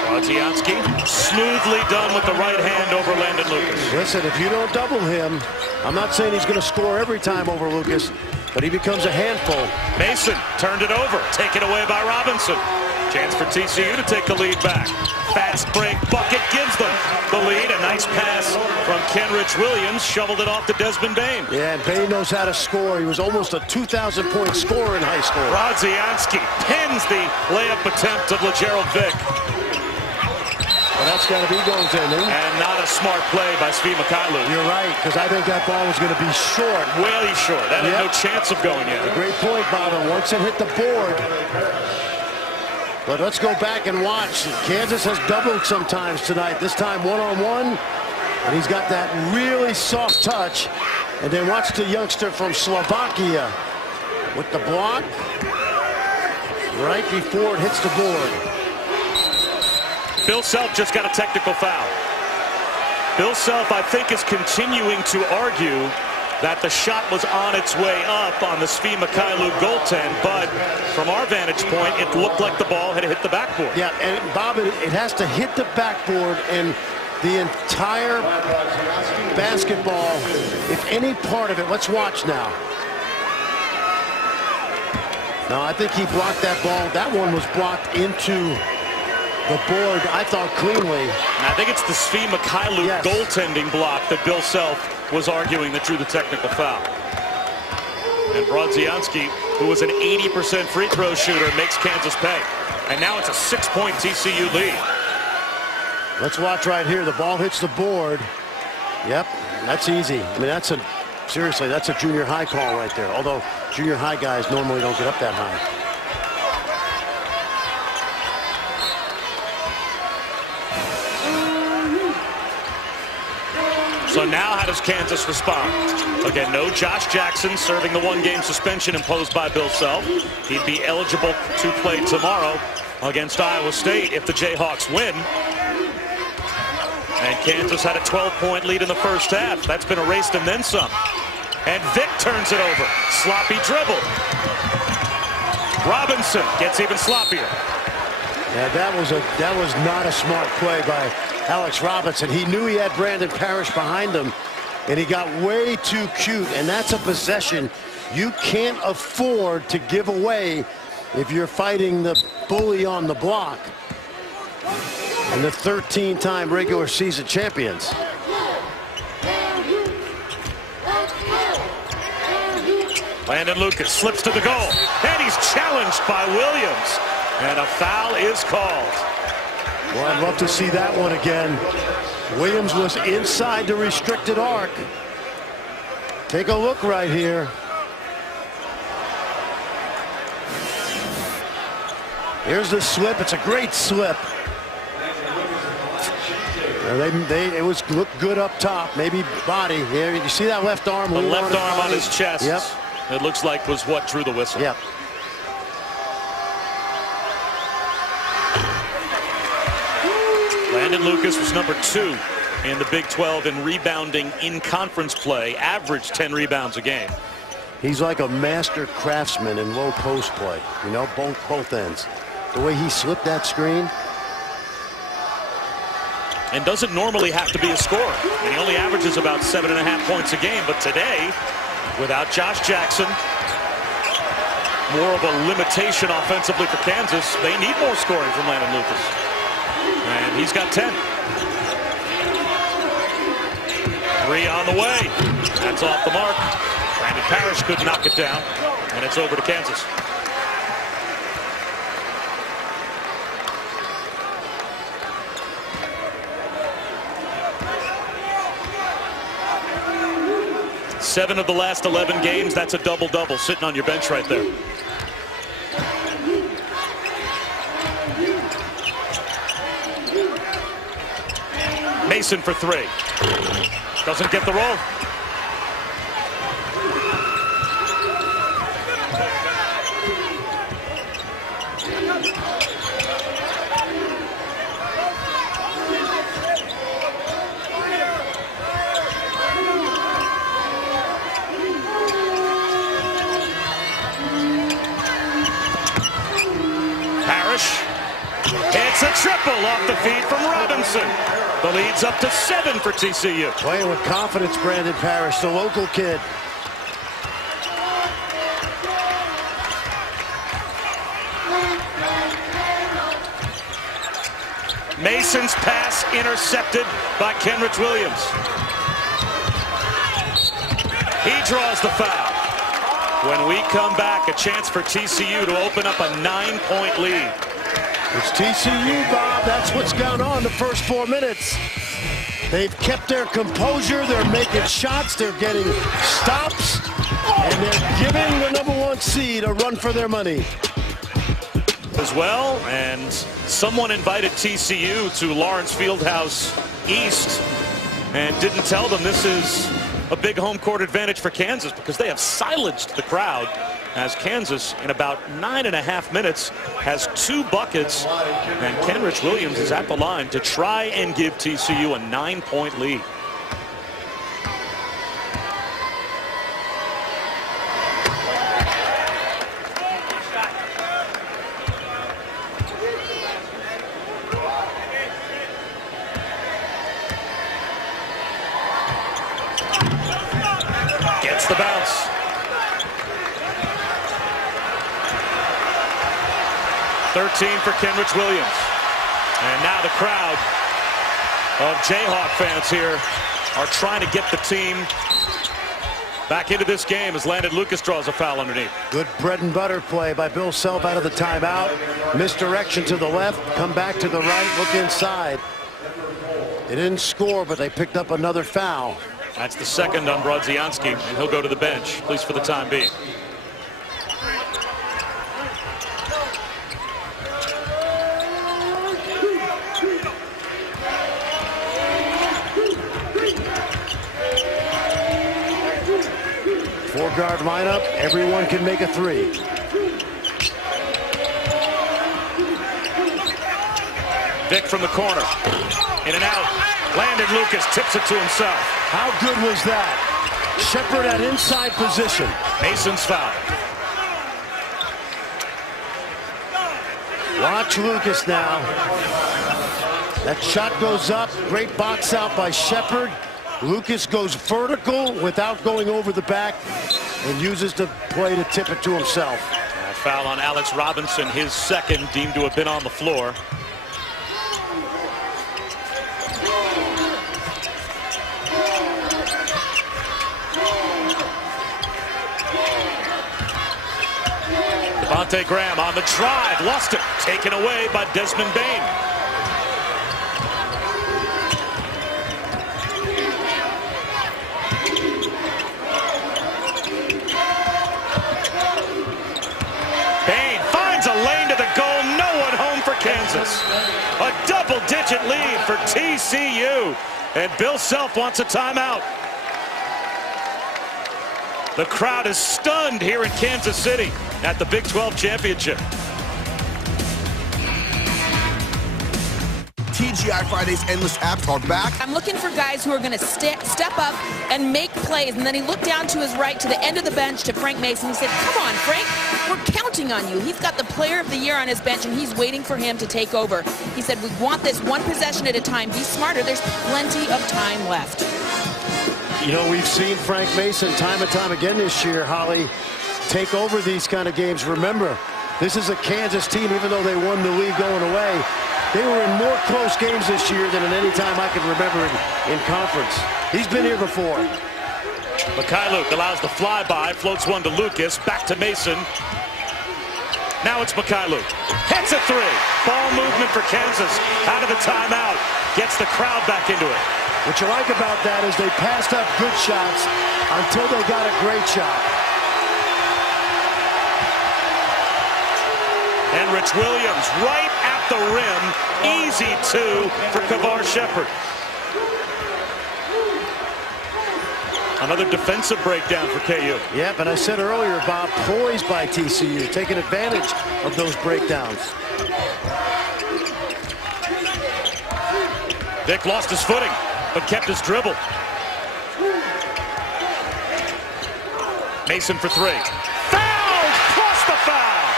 Brodzianski smoothly done with the right hand over Landon Lucas. Listen, if you don't double him, I'm not saying he's going to score every time over Lucas, but he becomes a handful. Mason turned it over, taken away by Robinson. Chance for TCU to take the lead back. Fast break bucket gives them the lead. A nice pass from Kenrich Williams, shoveled it off to Desmond Bain. Yeah, and Bain knows how to score. He was almost a 2,000-point scorer in high school. Brodzianski pins the layup attempt of LeGerald Vick. Well, that's got to be goaltending. And not a smart play by Svi Mykhailiuk. You're right, because I think that ball was going to be short. Way short. That had no chance of going in. Great point, Bob. Once it hit the board. But let's go back and watch. Kansas has doubled sometimes tonight. This time one-on-one. And he's got that really soft touch. And then watch the youngster from Slovakia with the block right before it hits the board. Bill Self just got a technical foul. Bill Self, I think, is continuing to argue that the shot was on its way up on the Svi Mykhailiuk goaltend, but from our vantage point, it looked like the ball had hit the backboard. Yeah, and Bob, it has to hit the backboard, and the entire basketball, if any part of it, let's watch now. No, I think he blocked that ball. That one was blocked into the board, I thought, cleanly. And I think it's the Svi Mykhailiuk goaltending block that Bill Self was arguing that drew the technical foul. And Brodzianski, who was an 80% free throw shooter, makes Kansas pay. And now it's a 6-point TCU lead. Let's watch right here. The ball hits the board. Yep, that's easy. I mean, seriously, that's a junior high call right there. Although junior high guys normally don't get up that high. So now how does Kansas respond? Again, no Josh Jackson serving the 1-game suspension imposed by Bill Self. He'd be eligible to play tomorrow against Iowa State if the Jayhawks win. And Kansas had a 12-point lead in the first half. That's been erased and then some. And Vick turns it over. Sloppy dribble. Robinson gets even sloppier. Yeah, that was not a smart play by Alex Robinson. He knew he had Brandon Parrish behind him, and he got way too cute. And that's a possession you can't afford to give away if you're fighting the bully on the block. And the 13-time regular season champions. Landon Lucas slips to the goal, and he's challenged by Williams. And a foul is called. Well, I'd love to see that one again. Williams was inside the restricted arc. Take a look right here. Here's the slip. It's a great slip. It was looked good up top. Maybe body. Here, you see that left arm? The left arm on his chest. Yep. It looks like was what drew the whistle. Yep. Landon Lucas was number 2 in the Big 12 in rebounding in conference play, averaged 10 rebounds a game. He's like a master craftsman in low post play. You know, both ends. The way he slipped that screen. And doesn't normally have to be a scorer. And he only averages about 7.5 points a game. But today, without Josh Jackson, more of a limitation offensively for Kansas. They need more scoring from Landon Lucas. And he's got 10. 3 on the way. That's off the mark. Brandon Parrish could knock it down. And it's over to Kansas. Seven of the last 11 games, that's a double-double sitting on your bench right there. Mason for 3. Doesn't get the roll. It's a triple off the feed from Robinson. The lead's up to 7 for TCU. Playing with confidence, Brandon Parrish, the local kid. Mason's pass intercepted by Kenrich Williams. He draws the foul. When we come back, a chance for TCU to open up a 9-point lead. It's TCU, Bob. That's what's gone on the first 4 minutes. They've kept their composure. They're making shots. They're getting stops. And they're giving the #1 seed a run for their money. As well, and someone invited TCU to Lawrence Fieldhouse East and didn't tell them this is a big home court advantage for Kansas because they have silenced the crowd as Kansas in about 9.5 minutes has 2 buckets, and Kenrich Williams is at the line to try and give TCU a 9-point lead. Gets the bounce. .13 for Kenrich Williams. And now the crowd of Jayhawk fans here are trying to get the team back into this game as Landon Lucas draws a foul underneath. Good bread and butter play by Bill Self out of the timeout. Misdirection to the left, come back to the right, look inside. They didn't score, but they picked up another foul. That's the second on Brodzianski, and he'll go to the bench, at least for the time being. Four-guard lineup, everyone can make a 3. Vic from the corner, in and out. Landon Lucas tips it to himself. How good was that? Shepard at inside position. Mason's foul. Watch Lucas now. That shot goes up. Great box out by Shepard. Lucas goes vertical without going over the back and uses the play to tip it to himself. Foul on Alex Robinson, his second, deemed to have been on the floor. Devontae Graham on the drive, lost it, taken away by Desmond Bane. Bane finds a lane to the goal, no one home for Kansas. A double-digit lead for TCU, and Bill Self wants a timeout. The crowd is stunned here in Kansas City at the Big 12 Championship. TG TGI Fridays Endless apps are back. I'm looking for guys who are going to step up and make plays. And then he looked down to his right to the end of the bench to Frank Mason. He said, come on, Frank, we're counting on you. He's got the player of the year on his bench, and he's waiting for him to take over. He said, we want this one possession at a time. Be smarter. There's plenty of time left. You know, we've seen Frank Mason time and time again this year, Holly, take over these kind of games. Remember, this is a Kansas team, even though they won the league going away. They were in more close games this year than at any time I can remember in conference. He's been here before. Mikhailuk allows the flyby, floats one to Lucas, back to Mason. Now it's Mikhailuk. Hits a three. Ball movement for Kansas. Out of the timeout. Gets the crowd back into it. What you like about that is they passed up good shots until they got a great shot. And Rich Williams right at the rim. Easy two for Kavar Shepard. Another defensive breakdown for KU. Yep, and I said earlier, Bob, poised by TCU, taking advantage of those breakdowns. Vic lost his footing, but kept his dribble. Mason for three. Foul! Plus the foul!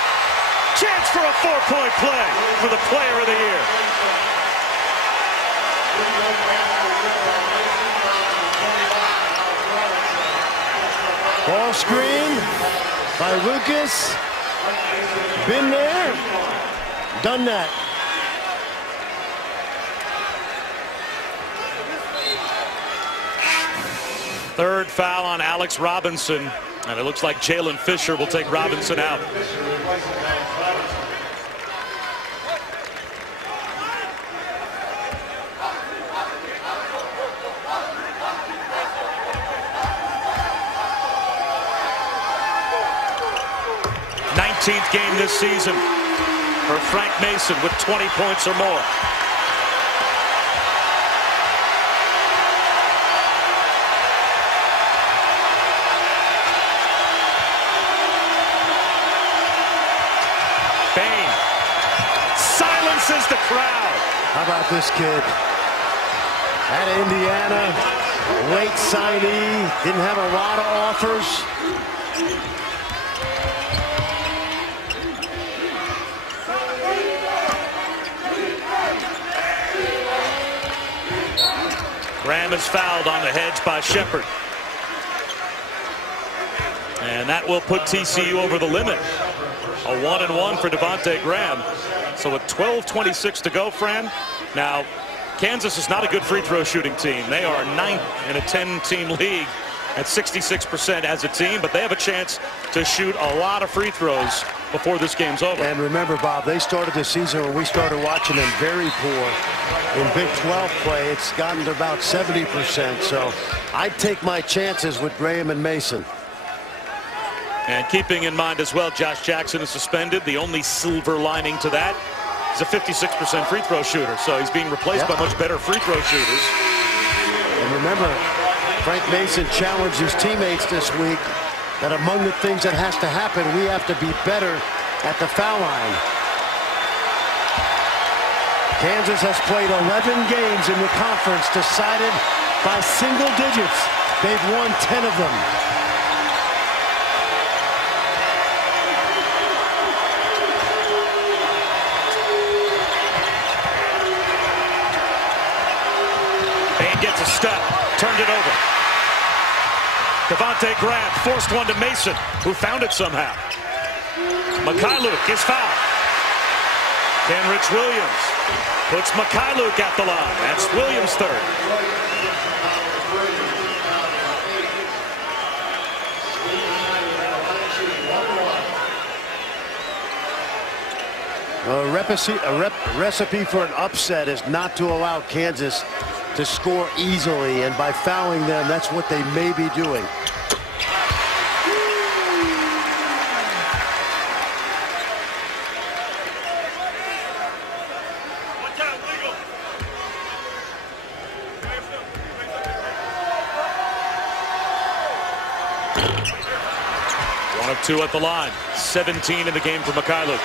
Chance for a 4-point play for the player of the year. Ball screen by Lucas. Been there, done that. Third foul on Alex Robinson. And it looks like Jalen Fisher will take Robinson out. Game this season for Frank Mason with 20 points or more. Bain silences the crowd. How about this kid? Out of Indiana, late signee, didn't have a lot of offers. Graham is fouled on the hedge by Shepard. And that will put TCU over the limit. A 1-and-1 for Devontae Graham. So with 12:26 to go, Fran. Now, Kansas is not a good free throw shooting team. They are 9th in a 10-team league at 66% as a team, but they have a chance to shoot a lot of free throws before this game's over. And remember, Bob, they started the season when we started watching them very poor. In Big 12 play, it's gotten to about 70%. So I'd take my chances with Graham and Mason. And keeping in mind as well, Josh Jackson is suspended. The only silver lining to that is a 56% free throw shooter. So he's being replaced by much better free throw shooters. And remember, Frank Mason challenged his teammates this week that among the things that has to happen, we have to be better at the foul line. Kansas has played 11 games in the conference decided by single digits. They've won 10 of them. Bain gets a step, turned it over. Devontae Graham forced one to Mason, who found it somehow. Mikhailuk is fouled. Kenrich Williams puts Mikhailuk at the line. That's Williams' third. A recipe for an upset is not to allow Kansas to score easily, and by fouling them, that's what they may be doing. One of two at the line. 17 in the game for Mikhailuk.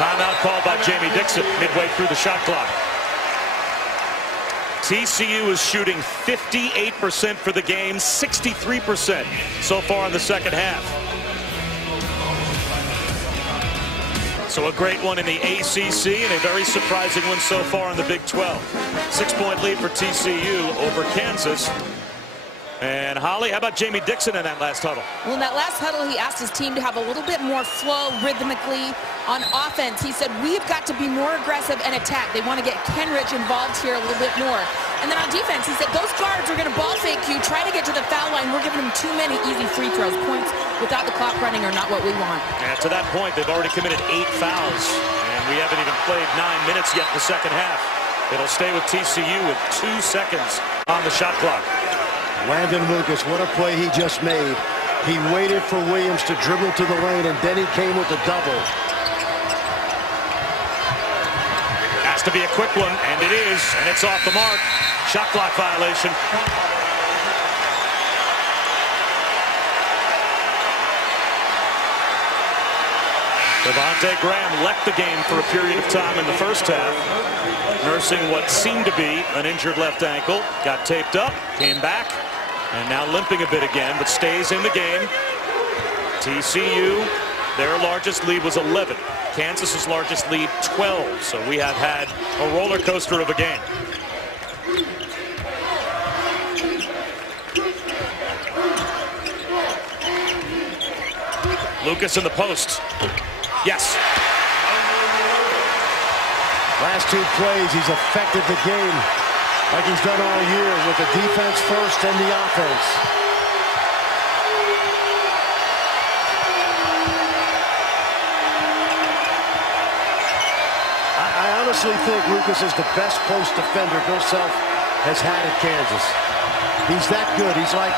Timeout called by Jamie Dixon midway through the shot clock. TCU is shooting 58% for the game, 63% so far in the second half. So a great one in the ACC and a very surprising one so far in the Big 12. 6-point lead for TCU over Kansas. And Holly, how about Jamie Dixon in that last huddle? Well, in that last huddle, he asked his team to have a little bit more flow rhythmically on offense. He said, we've got to be more aggressive and attack. They want to get Kenrich involved here a little bit more. And then on defense, he said, those guards are going to ball fake you, try to get to the foul line. We're giving them too many easy free throws. Points without the clock running are not what we want. And to that point, they've already committed 8 fouls. And we haven't even played 9 minutes yet in the second half. It'll stay with TCU with 2 seconds on the shot clock. Landon Lucas, what a play he just made. He waited for Williams to dribble to the lane, and then he came with the double. Has to be a quick one, and it is, and it's off the mark. Shot clock violation. Devontae Graham left the game for a period of time in the first half, nursing what seemed to be an injured left ankle. Got taped up, came back, and now limping a bit again, but stays in the game. TCU, their largest lead was 11. Kansas's largest lead, 12. So we have had a roller coaster of a game. Lucas in the post. Yes. Last 2 plays, he's affected the game like he's done all year, with the defense first and the offense. I honestly think Lucas is the best post defender Bill Self has had at Kansas. He's that good. He's like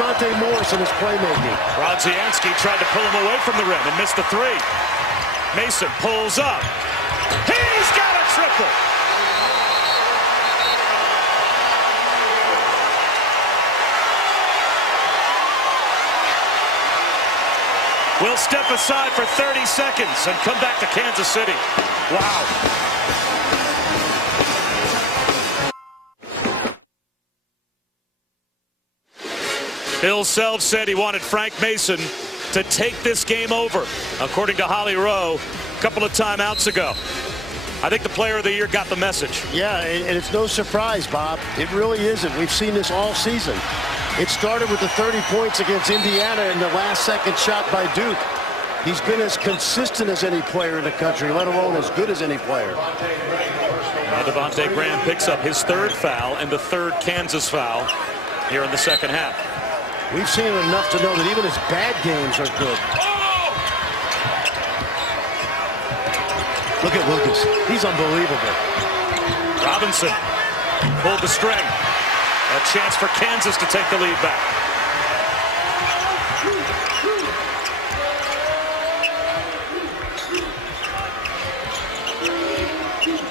Monte Morris in his playmaking. Brodzianski tried to pull him away from the rim and missed the 3. Mason pulls up. He's got a triple. We'll step aside for 30 seconds and come back to Kansas City. Wow. Bill Self said he wanted Frank Mason to take this game over, according to Holly Rowe a couple of timeouts ago. I think the player of the year got the message. Yeah, and it's no surprise, Bob. It really isn't. We've seen this all season. It started with the 30 points against Indiana and the last-second shot by Duke. He's been as consistent as any player in the country, let alone as good as any player. Now Devontae Graham picks up his 3rd foul and the 3rd Kansas foul here in the second half. We've seen it enough to know that even his bad games are good. Look at Lucas. He's unbelievable. Robinson pulled the string. A chance for Kansas to take the lead back.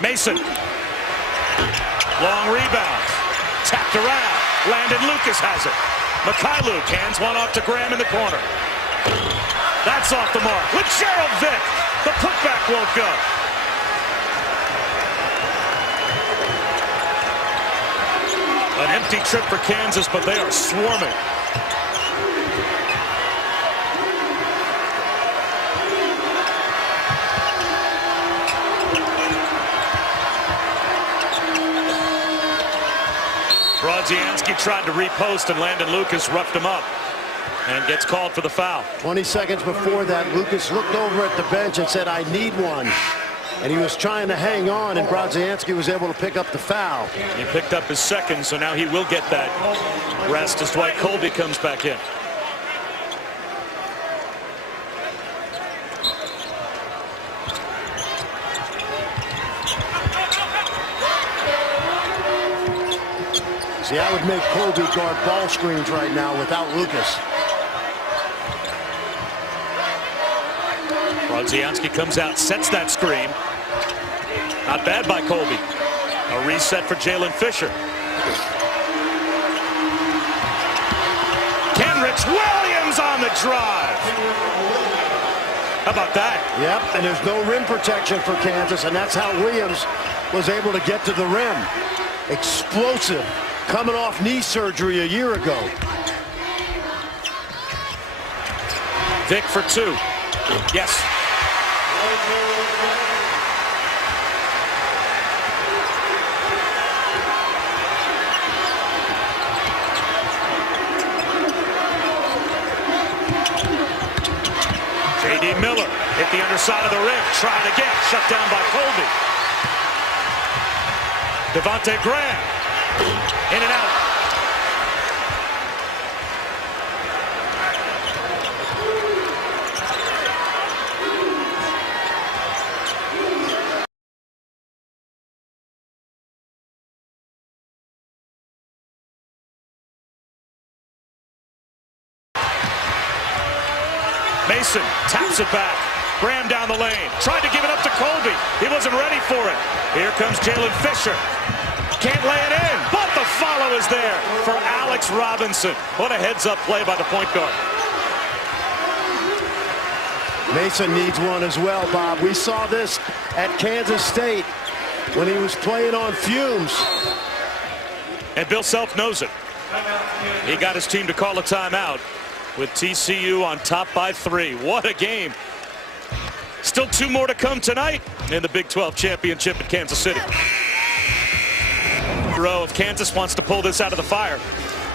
Mason. Long rebound. Tapped around. Landon Lucas has it. Mikhailuk hands one off to Graham in the corner. That's off the mark. With Gerald Vick. The putback won't go. An empty trip for Kansas, but they are swarming. Brodzianski tried to repost, and Landon Lucas roughed him up and gets called for the foul. 20 seconds before that, Lucas looked over at the bench and said, I need one. And he was trying to hang on, and Brodzianski was able to pick up the foul. He picked up his 2nd, so now he will get that rest as Dwight Colby comes back in. See, I would make Colby guard ball screens right now without Lucas. Brodzianski comes out, sets that screen. Not bad by Colby. A reset for Jalen Fisher. Kenrich Williams on the drive. How about that? Yep, and there's no rim protection for Kansas, and that's how Williams was able to get to the rim. Explosive, coming off knee surgery a year ago. Vic for two. Yes. J.D. Miller hit the underside of the rim. Tried again. Shut down by Colby. Devontae Graham. In and out. Mason taps it back. Graham down the lane. Tried to give it up to Colby. He wasn't ready for it. Here comes Jalen Fisher. Can't lay it in, but the follow is there for Alex Robinson. What a heads-up play by the point guard. Mason needs one as well, Bob. We saw this at Kansas State when he was playing on fumes. And Bill Self knows it. He got his team to call a timeout with TCU on top by 3. What a game. Still 2 more to come tonight in the Big 12 championship in Kansas City. Row if Kansas wants to pull this out of the fire.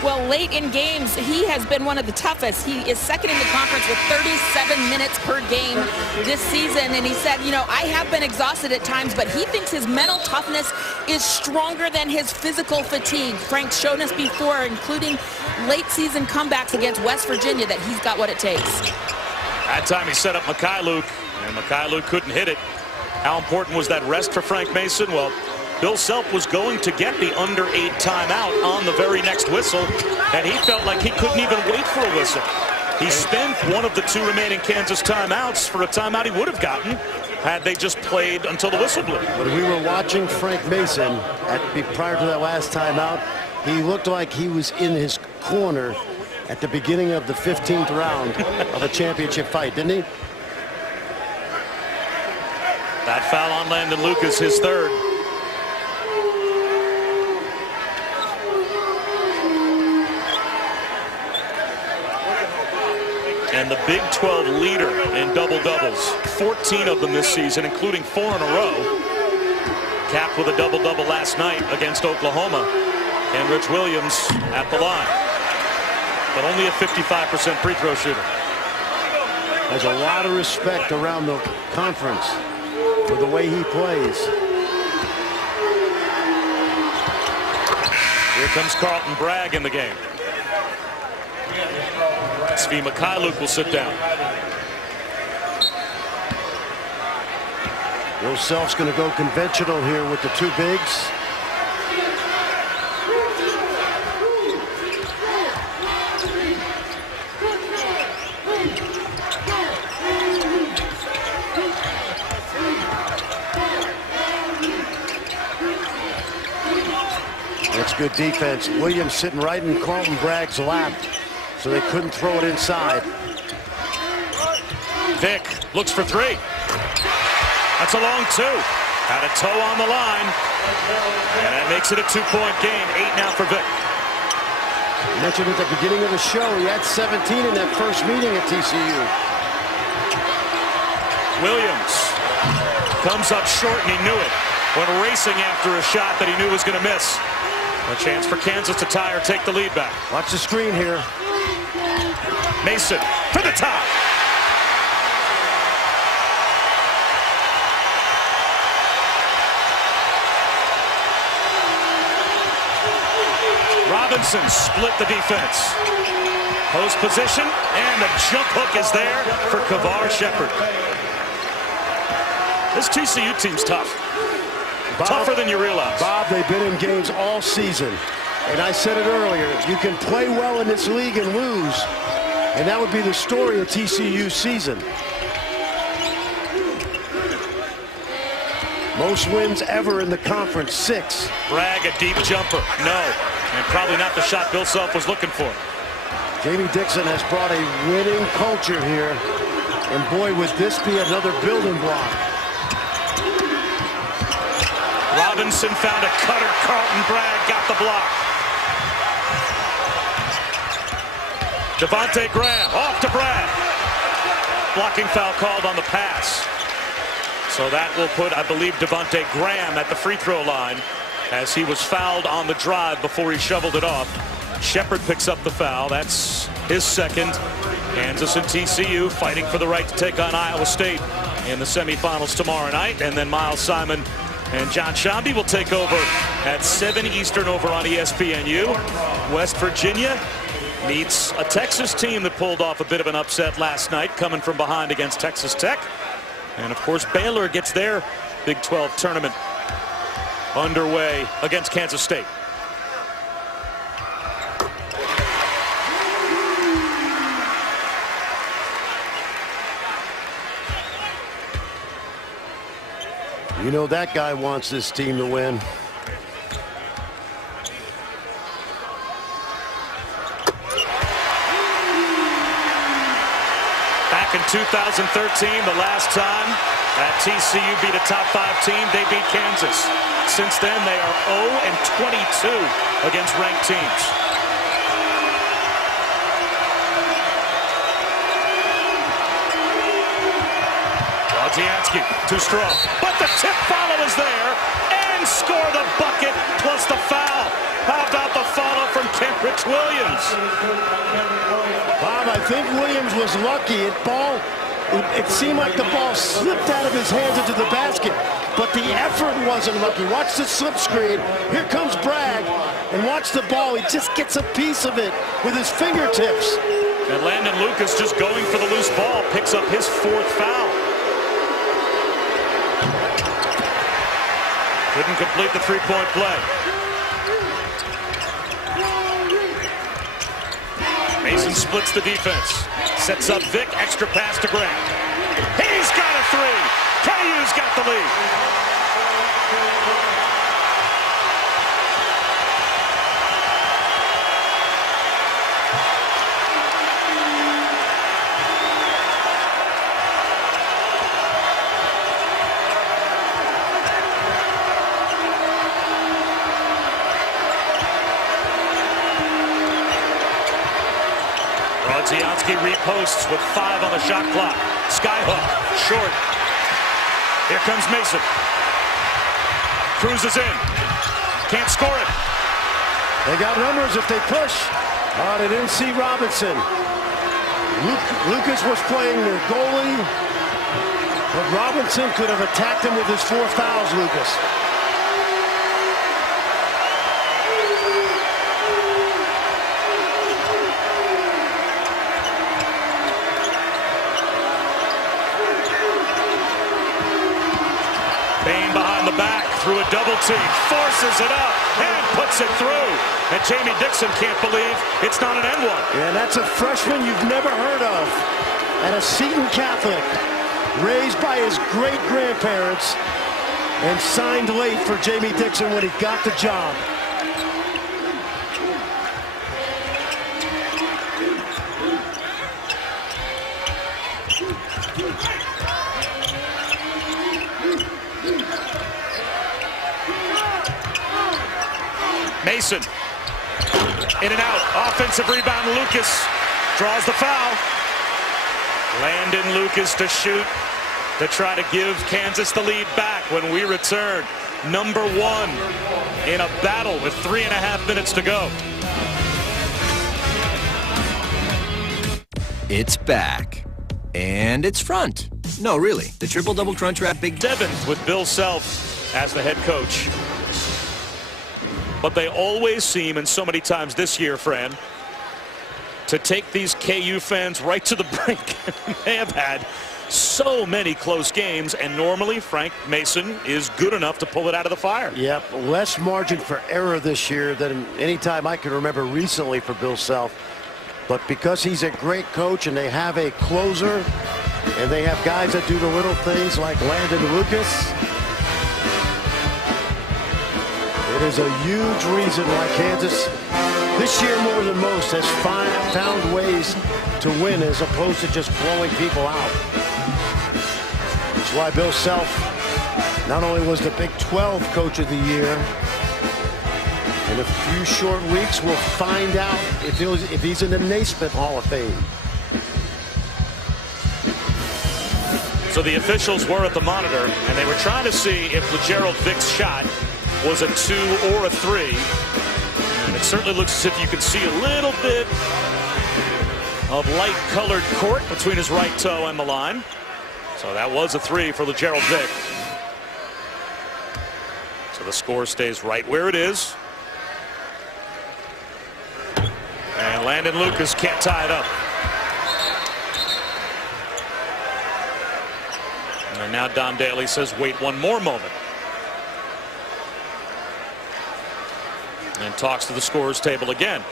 Well, late in games, he has been one of the toughest. He is second in the conference with 37 minutes per game this season. And he said, you know, I have been exhausted at times, but he thinks his mental toughness is stronger than his physical fatigue. Frank's shown us before, including late season comebacks against West Virginia, that he's got what it takes. That time he set up Mikhailuk, and Mikhailuk couldn't hit it. How important was that rest for Frank Mason? Well, Bill Self was going to get the under 8 timeout on the very next whistle, and he felt like he couldn't even wait for a whistle. He spent one of the 2 remaining Kansas timeouts for a timeout he would have gotten had they just played until the whistle blew. When we were watching Frank Mason prior to that last timeout, he looked like he was in his corner at the beginning of the 15th round of a championship fight, didn't he? That foul on Landon Lucas, his 3rd. And the Big 12 leader in double-doubles. 14 of them this season, including 4 in a row. Capped with a double-double last night against Oklahoma. And Rich Williams at the line. But only a 55% free throw shooter. There's a lot of respect around the conference for the way he plays. Here comes Carlton Bragg in the game. Svi Mikhailuk will sit down. Bill Self's going to go conventional here with the 2 bigs. That's good defense. Williams sitting right in Carlton Bragg's lap, so they couldn't throw it inside. Vic looks for 3. That's a long 2. Had a toe on the line. And that makes it a 2-point game. 8 now for Vic. I mentioned at the beginning of the show, he had 17 in that first meeting at TCU. Williams comes up short, and he knew it when racing after a shot that he knew was going to miss. A chance for Kansas to tie or take the lead back. Watch the screen here. Mason to the top. Robinson split the defense. Post position, and the jump hook is there for Kavar Shepard. This TCU team's tough. Bob, tougher than you realize. Bob, they've been in games all season. And I said it earlier, you can play well in this league and lose. And that would be the story of TCU's season. Most wins ever in the conference, 6. Bragg, a deep jumper. No. And probably not the shot Bill Self was looking for. Jamie Dixon has brought a winning culture here And boy, would this be another building block. Robinson found a cutter. Carlton Bragg got the block. Devontae Graham off to Bragg. Blocking foul called on the pass. So that will put, I believe, Devontae Graham at the free throw line as he was fouled on the drive before he shoveled it off. Shepard picks up the foul. That's his second. Kansas and TCU fighting for the right to take on Iowa State in the semifinals tomorrow night. And then Miles Simon and John Shambi will take over at 7 Eastern over on ESPNU. West Virginia meets a Texas team that pulled off a bit of an upset last night, coming from behind against Texas Tech. And of course, Baylor gets their Big 12 tournament underway against Kansas State. You know that guy wants this team to win. Back in 2013, the last time that TCU beat a top 5 team, they beat Kansas. Since then, they are 0-22 against ranked teams. Wojciechowski, too strong. But the tip follow is there and score the bucket plus the foul. How about the follow from Kenrich Williams? Bob, I think Williams was lucky. It seemed like the ball slipped out of his hands into the basket, but the effort wasn't lucky. Watch the slip screen. Here comes Bragg, and watch the ball. He just gets a piece of it with his fingertips. And Landon Lucas, just going for the loose ball, picks up his 4th foul. Couldn't complete the 3-point play. Mason splits the defense. Sets up Vic. Extra pass to Grant. He's got a 3. KU's got the lead. Wojciechowski reposts with 5 on the shot clock. Skyhook, short. Here comes Mason. Cruises in. Can't score it. They got numbers if they push. Oh, they didn't see Robinson. Lucas was playing the goalie, but Robinson could have attacked him with his 4 fouls, Lucas. Bain behind the back, through a double team, forces it up, and puts it through. And Jamie Dixon can't believe it's not an N1. Yeah, that's a freshman you've never heard of. And a Seton Catholic, raised by his great-grandparents, and signed late for Jamie Dixon when he got the job. Mason, in and out, offensive rebound. Lucas draws the foul. Landon Lucas to shoot to try to give Kansas the lead back when we return. Number 1 in a battle with 3.5 minutes to go. It's back. And it's front. No, really. The triple-double crunch wrap big 7th with Bill Self as the head coach. But they always seem, and so many times this year, Fran, to take these KU fans right to the brink. They have had so many close games, and normally Frank Mason is good enough to pull it out of the fire. Yep, less margin for error this year than any time I can remember recently for Bill Self. But because he's a great coach and they have a closer and they have guys that do the little things like Landon Lucas, it is a huge reason why Kansas, this year more than most, has found ways to win as opposed to just blowing people out. That's why Bill Self not only was the Big 12 Coach of the Year, in a few short weeks we'll find out if he's in the Naismith Hall of Fame. So the officials were at the monitor, and they were trying to see if LeGerald Vick's shot was a 2 or a 3. And it certainly looks as if you can see a little bit of light-colored court between his right toe and the line. So that was a 3 for LeGerald Vick. So the score stays right where it is. And Landon Lucas can't tie it up. And now Don Daly says, wait one more moment. And talks to the scorer's table again.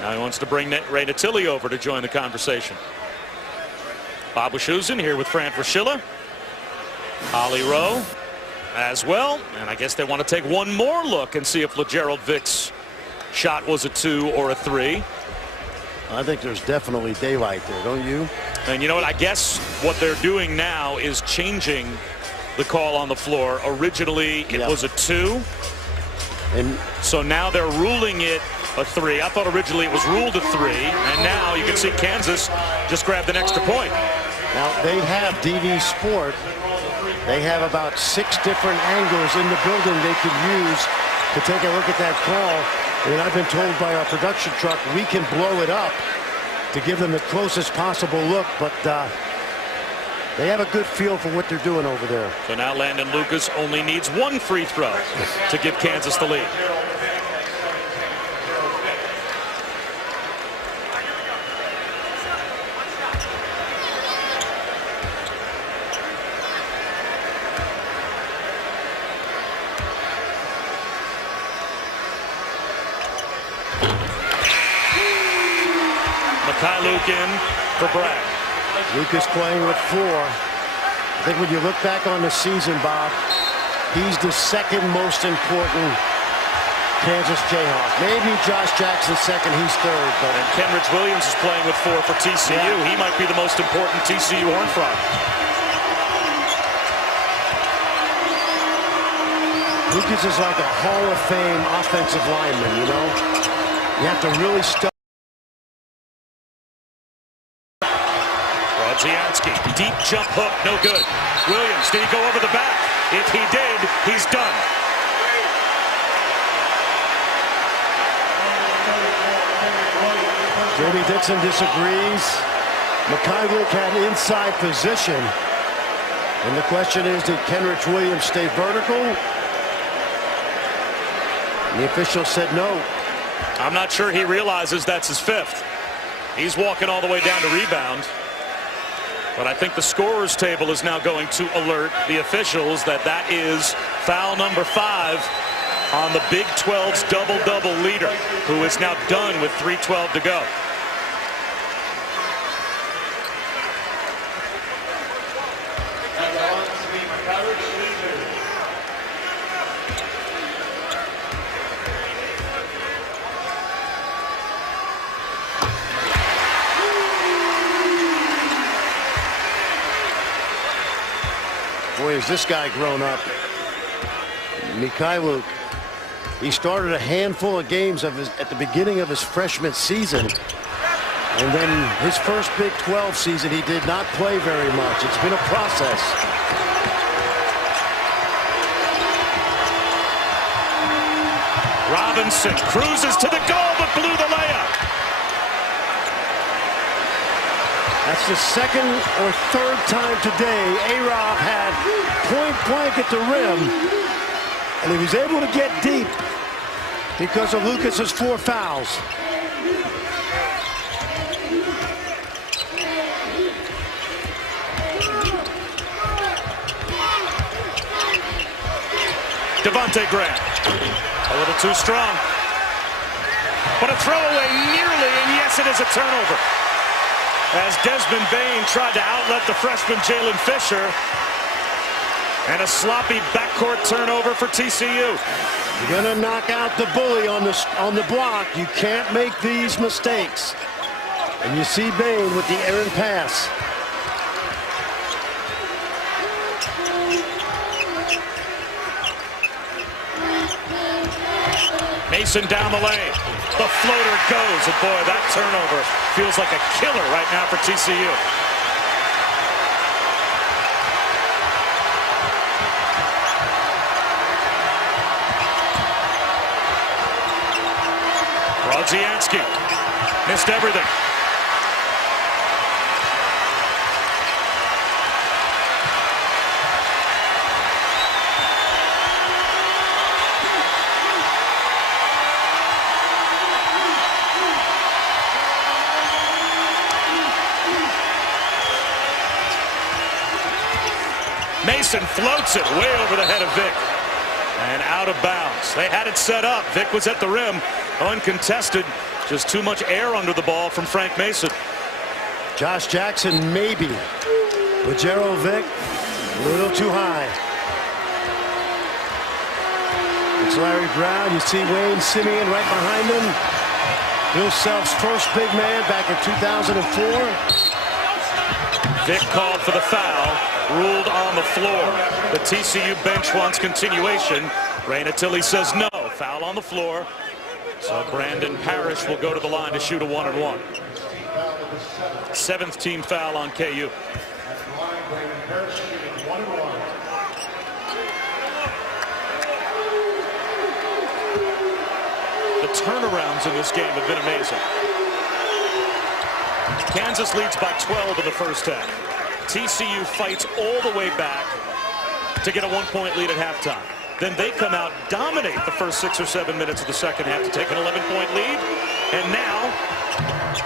Now he wants to bring Ray Natili over to join the conversation. Bob Wischusen here with Fran Fraschilla. Ollie Rowe as well. And I guess they want to take one more look and see if LeGerald Vick's shot was a 2 or a 3. I think there's definitely daylight there, don't you? And you know what? I guess what they're doing now is changing the call on the floor. Originally, it was a 2. And so now they're ruling it a 3. I thought originally it was ruled a 3. And now you can see Kansas just grabbed an extra point. Now they have DV Sport. They have about 6 different angles in the building they can use to take a look at that call. And I've been told by our production truck we can blow it up to give them the closest possible look, but they have a good feel for what they're doing over there. So now Landon Lucas only needs 1 free throw to give Kansas the lead. Luke in for Bragg. Lucas playing with 4. I think when you look back on the season, Bob, he's the second most important Kansas Jayhawk. Maybe Josh Jackson second, he's third. But and Kenrich Williams is playing with 4 for TCU. Yeah. He might be the most important TCU Horn Frog. Lucas is like a Hall of Fame offensive lineman, you know? You have to really study. Zianski, deep jump hook, no good. Williams, did he go over the back? If he did, he's done. Jamie Dixon disagrees. Mikhailiuk had inside position. And the question is, did Kenrich Williams stay vertical? And the official said no. I'm not sure he realizes that's his 5th. He's walking all the way down to rebound. But I think the scorer's table is now going to alert the officials that that is foul number 5 on the Big 12's double-double leader, who is now done with 3:12 to go. Boy, has this guy grown up. Mikhailiuk, he started a handful of games at the beginning of his freshman season. And then his first Big 12 season, he did not play very much. It's been a process. Robinson cruises to the goal, but blew the layup. That's the second or third time today A-Rob had point blank at the rim, and he was able to get deep because of Lucas's 4 fouls. Devontae Graham, a little too strong, but a throwaway nearly, and yes, it is a turnover. As Desmond Bain tried to outlet the freshman Jalen Fisher. And a sloppy backcourt turnover for TCU. You're going to knock out the bully on the block. You can't make these mistakes. And you see Bain with the errant pass. Mason down the lane. The floater goes. And boy, that turnover feels like a killer right now for TCU. Brodzianski missed everything. Mason floats it way over the head of Vic. And out of bounds. They had it set up. Vic was at the rim, uncontested. Just too much air under the ball from Frank Mason. Josh Jackson maybe. But Gerald Vic a little too high. It's Larry Brown. You see Wayne Simeon right behind him. Bill Self's first big man back in 2004. Vic called for the foul. Ruled on the floor. The TCU bench wants continuation. Raina Tilly says no. Foul on the floor. So Brandon Parrish will go to the line to shoot a 1-and-1. 7th team foul on KU. The turnarounds in this game have been amazing. Kansas leads by 12 in the first half. TCU fights all the way back to get a 1-point lead at halftime. Then they come out, dominate the first 6 or 7 minutes of the second half to take an 11-point lead. And now,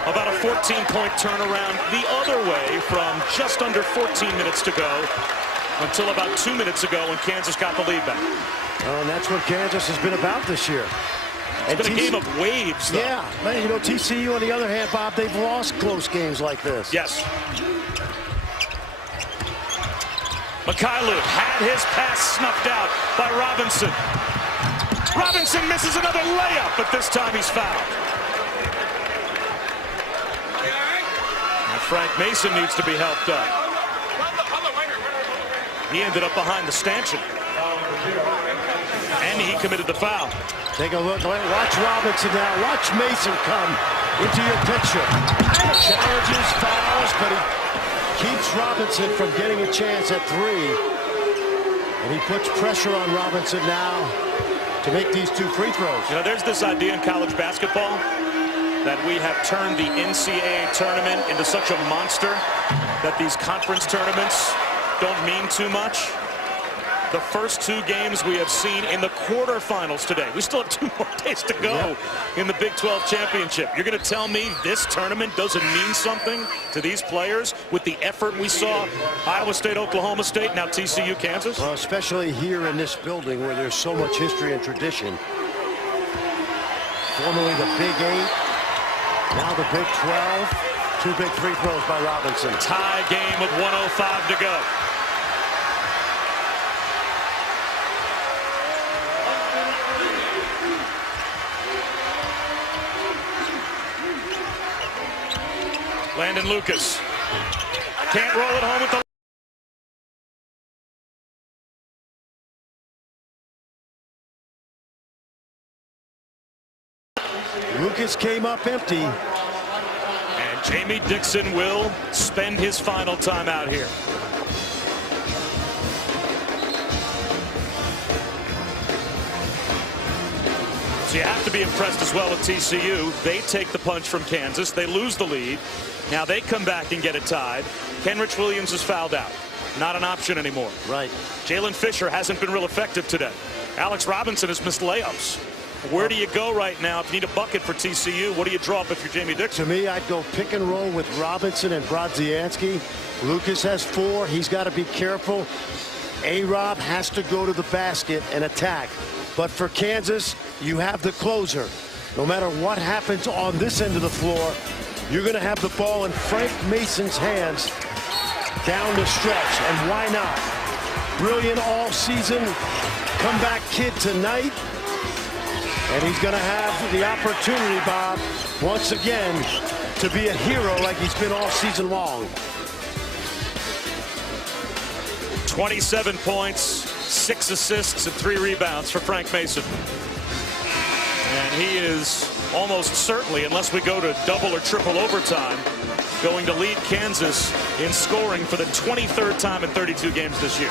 about a 14-point turnaround the other way from just under 14 minutes to go until about 2 minutes ago when Kansas got the lead back. Oh, and that's what Kansas has been about this year. It's been a game of waves, though. Yeah, but you know, TCU on the other hand, Bob, they've lost close games like this. Yes. Mikhailuk had his pass snuffed out by Robinson. Robinson misses another layup, but this time he's fouled. And Frank Mason needs to be helped up. He ended up behind the stanchion. And he committed the foul. Take a look. Watch Robinson now. Watch Mason come into your picture. Challenges, fouls, but he keeps Robinson from getting a chance at 3. And he puts pressure on Robinson now to make these 2 free throws. You know, there's this idea in college basketball that we have turned the NCAA tournament into such a monster that these conference tournaments don't mean too much. The first 2 games we have seen in the quarterfinals today. We still have 2 more days to go in the Big 12 championship. You're going to tell me this tournament doesn't mean something to these players with the effort we saw Iowa State, Oklahoma State, now TCU, Kansas? Well, especially here in this building where there's so much history and tradition. Formerly the Big 8, now the Big 12. 2 big free throws by Robinson. Tie game with 1:05 to go. Landon Lucas can't roll it home with the Lucas came up empty. And Jamie Dixon will spend his final time out here. So you have to be impressed as well with TCU. They take the punch from Kansas. They lose the lead. Now they come back and get it tied. Kenrich Williams is fouled out. Not an option anymore. Right. Jalen Fisher hasn't been real effective today. Alex Robinson has missed layups. Where do you go right now if you need a bucket for TCU? What do you draw up if you're Jamie Dixon? To me, I'd go pick and roll with Robinson and Brodzianski. Lucas has 4. He's got to be careful. A-Rob has to go to the basket and attack. But for Kansas, you have the closer. No matter what happens on this end of the floor, you're going to have the ball in Frank Mason's hands down the stretch. And why not? Brilliant all season. Comeback kid tonight. And he's going to have the opportunity, Bob, once again, to be a hero like he's been all season long. 27 points, 6 assists, and 3 rebounds for Frank Mason. And he is almost certainly, unless we go to double or triple overtime, going to lead Kansas in scoring for the 23rd time in 32 games this year.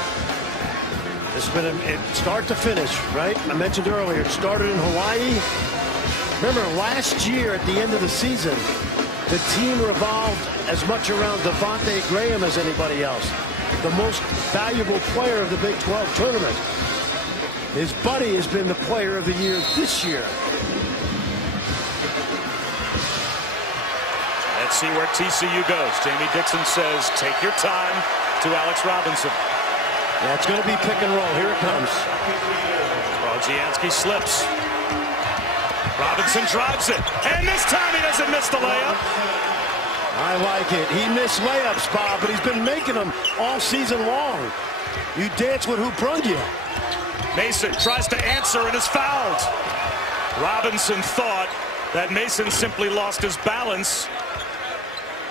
It's been a start to finish, right? I mentioned earlier, it started in Hawaii. Remember, last year at the end of the season, the team revolved as much around Devontae Graham as anybody else. The most valuable player of the Big 12 tournament. His buddy has been the player of the year this year. Let's see where TCU goes. Jamie Dixon says, take your time, to Alex Robinson. Yeah, it's going to be pick and roll. Here it comes. Brodzianski slips. Robinson drives it. And this time he doesn't miss the layup. I like it. He missed layups, Bob, but he's been making them all season long. You dance with who brung you. Mason tries to answer and is fouled. Robinson thought that Mason simply lost his balance.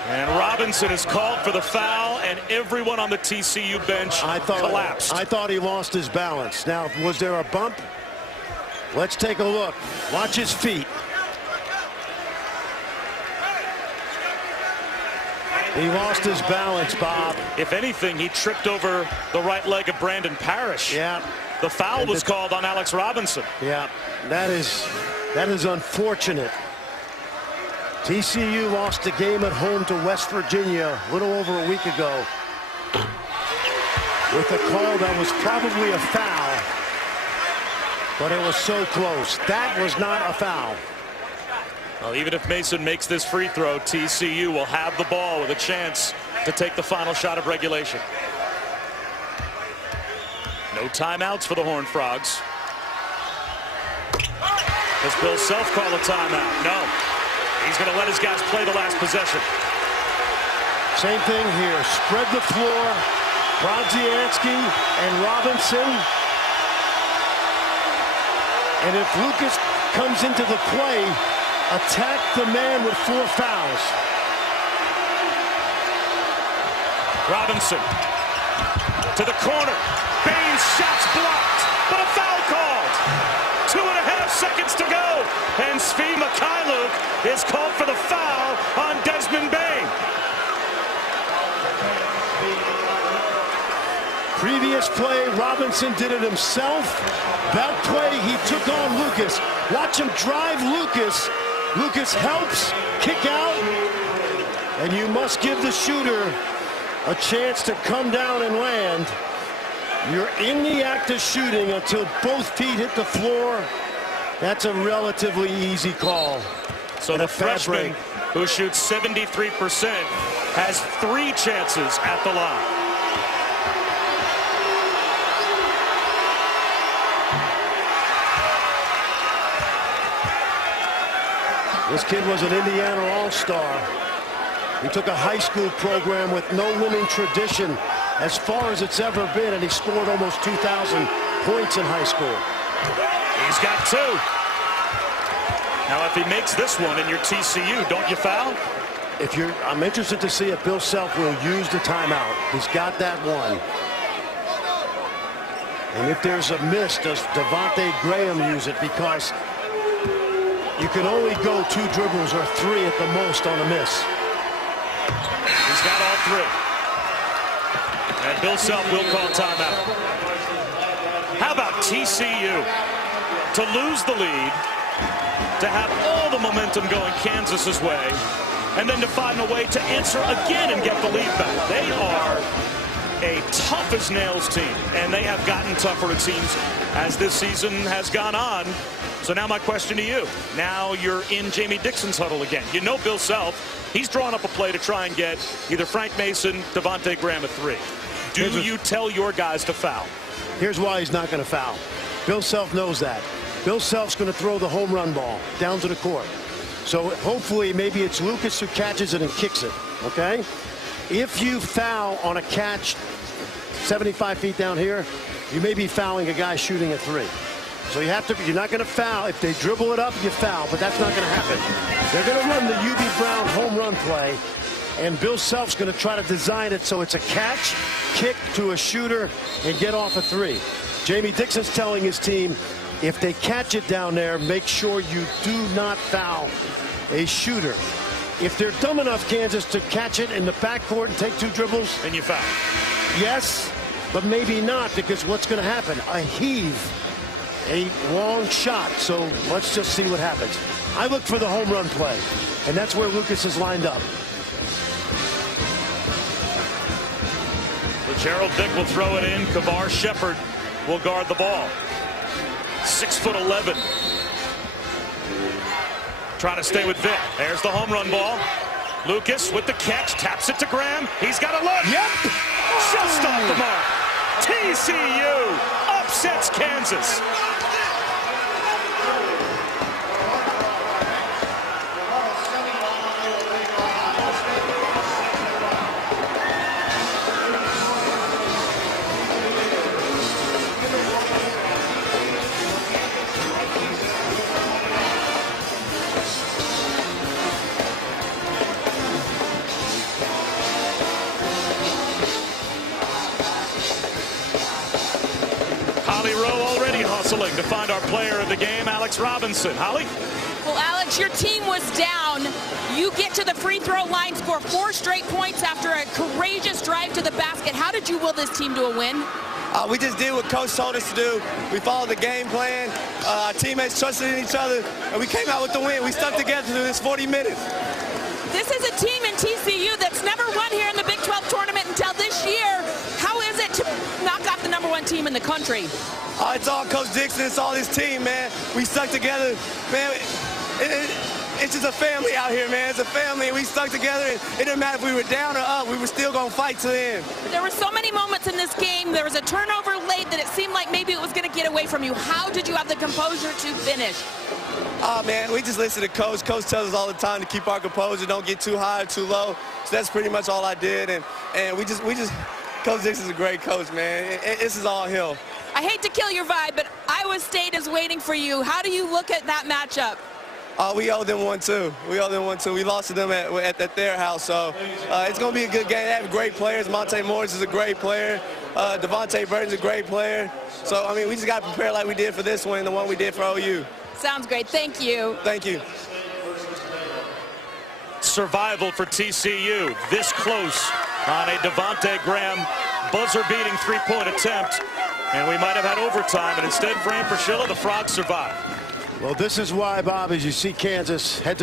And Robinson is called for the foul, and everyone on the TCU bench collapsed. I thought he lost his balance. Now, was there a bump? Let's take a look. Watch his feet. He lost his balance, Bob. If anything, he tripped over the right leg of Brandon Parrish. Yeah. The foul was called on Alex Robinson. Yeah, that is unfortunate. TCU lost the game at home to West Virginia a little over a week ago with a call that was probably a foul, but it was so close. That was not a foul. Well, even if Mason makes this free throw, TCU will have the ball with a chance to take the final shot of regulation. No timeouts for the Horned Frogs. Does Bill Self call a timeout? No. He's going to let his guys play the last possession. Same thing here. Spread the floor. Brodzianski and Robinson. And if Lucas comes into the play, attack the man with 4 fouls. Robinson to the corner. Baines shots blocked, but a foul called. 2.5 seconds to go. And Svi Mikhailuk is called for the foul on Desmond Bane. Previous play, Robinson did it himself. That play, he took on Lucas. Watch him drive Lucas. Lucas helps, kick out. And you must give the shooter a chance to come down and land. You're in the act of shooting until both feet hit the floor. That's a relatively easy call. So the freshman who shoots 73% has 3 chances at the line. This kid was an Indiana All-Star. He took a high school program with no winning tradition as far as it's ever been, and he scored almost 2,000 points in high school. He's got 2. Now, if he makes this one in your TCU, don't you foul? I'm interested to see if Bill Self will use the timeout. He's got that one. And if there's a miss, does Devontae Graham use it? Because you can only go 2 dribbles or 3 at the most on a miss. He's got all 3. And Bill Self will call timeout. How about TCU to lose the lead, to have all the momentum going Kansas's way, and then to find a way to answer again and get the lead back? They are a tough-as-nails team, and they have gotten tougher, it seems, as this season has gone on. So now my question to you. Now you're in Jamie Dixon's huddle again. You know Bill Self, he's drawn up a play to try and get either Frank Mason, Devontae Graham a 3. Do you tell your guys to foul? Here's why he's not going to foul. Bill Self knows that. Bill Self's going to throw the home run ball down to the court. So hopefully maybe it's Lucas who catches it and kicks it, okay? If you foul on a catch 75 feet down here, you may be fouling a guy shooting a 3. So you're not going to foul. If they dribble it up, you foul, but that's not going to happen. They're going to run the UB Brown home run play, and Bill Self's going to try to design it so it's a catch, kick to a shooter, and get off a three. Jamie Dixon's telling his team, if they catch it down there, make sure you do not foul a shooter. If they're dumb enough, Kansas, to catch it in the backcourt and take 2 dribbles, and you foul. Yes, but maybe not, because what's going to happen? A heave, a long shot. So let's just see what happens. I look for the home run play, and that's where Lucas is lined up. So Gerald Vick will throw it in. Kavar Shepard will guard the ball. 6'11". Trying to stay with Vick. There's the home run ball. Lucas with the catch, taps it to Graham. He's got a look. Yep. Just off the mark. TCU upsets Kansas. Holly Rowe already hustling to find our player of the game, Alex Robinson. Holly? Well, Alex, your team was down. You get to the free throw line, score 4 straight points after a courageous drive to the basket. How did you will this team to a win? We just did what Coach told us to do. We followed the game plan. Our teammates trusted in each other, and we came out with the win. We stuck together through this 40 minutes. This is a team in TCU that's never won here in the Big 12 tournament until this year. How is it to knock off the #1 team in the country? It's all Coach Dixon. It's all his team, man. We stuck together. Man, it's just a family out here, man. It's a family, and we stuck together. And it didn't matter if we were down or up. We were still going to fight to the end. There were so many moments in this game. There was a turnover late that it seemed like maybe it was going to get away from you. How did you have the composure to finish? Oh, man, we just listen to Coach. Coach tells us all the time to keep our composure, don't get too high or too low. So that's pretty much all I did. And we just Coach Dixon's a great coach, man. This is all him. I hate to kill your vibe, but Iowa State is waiting for you. How do you look at that matchup? We owe them one, too. We owe them one, too. We lost to them at their house, so it's going to be a good game. They have great players. Monte Morris is a great player. Devontae Burton's a great player. So, I mean, we just got to prepare like we did for this one and the one we did for OU. Sounds great. Thank you. Thank you. Survival for TCU. This close on a Devontae Graham buzzer-beating 3-point attempt. And we might have had overtime, and instead, Fran Fraschilla, the Frogs survive. Well, this is why, Bob, as you see Kansas head to the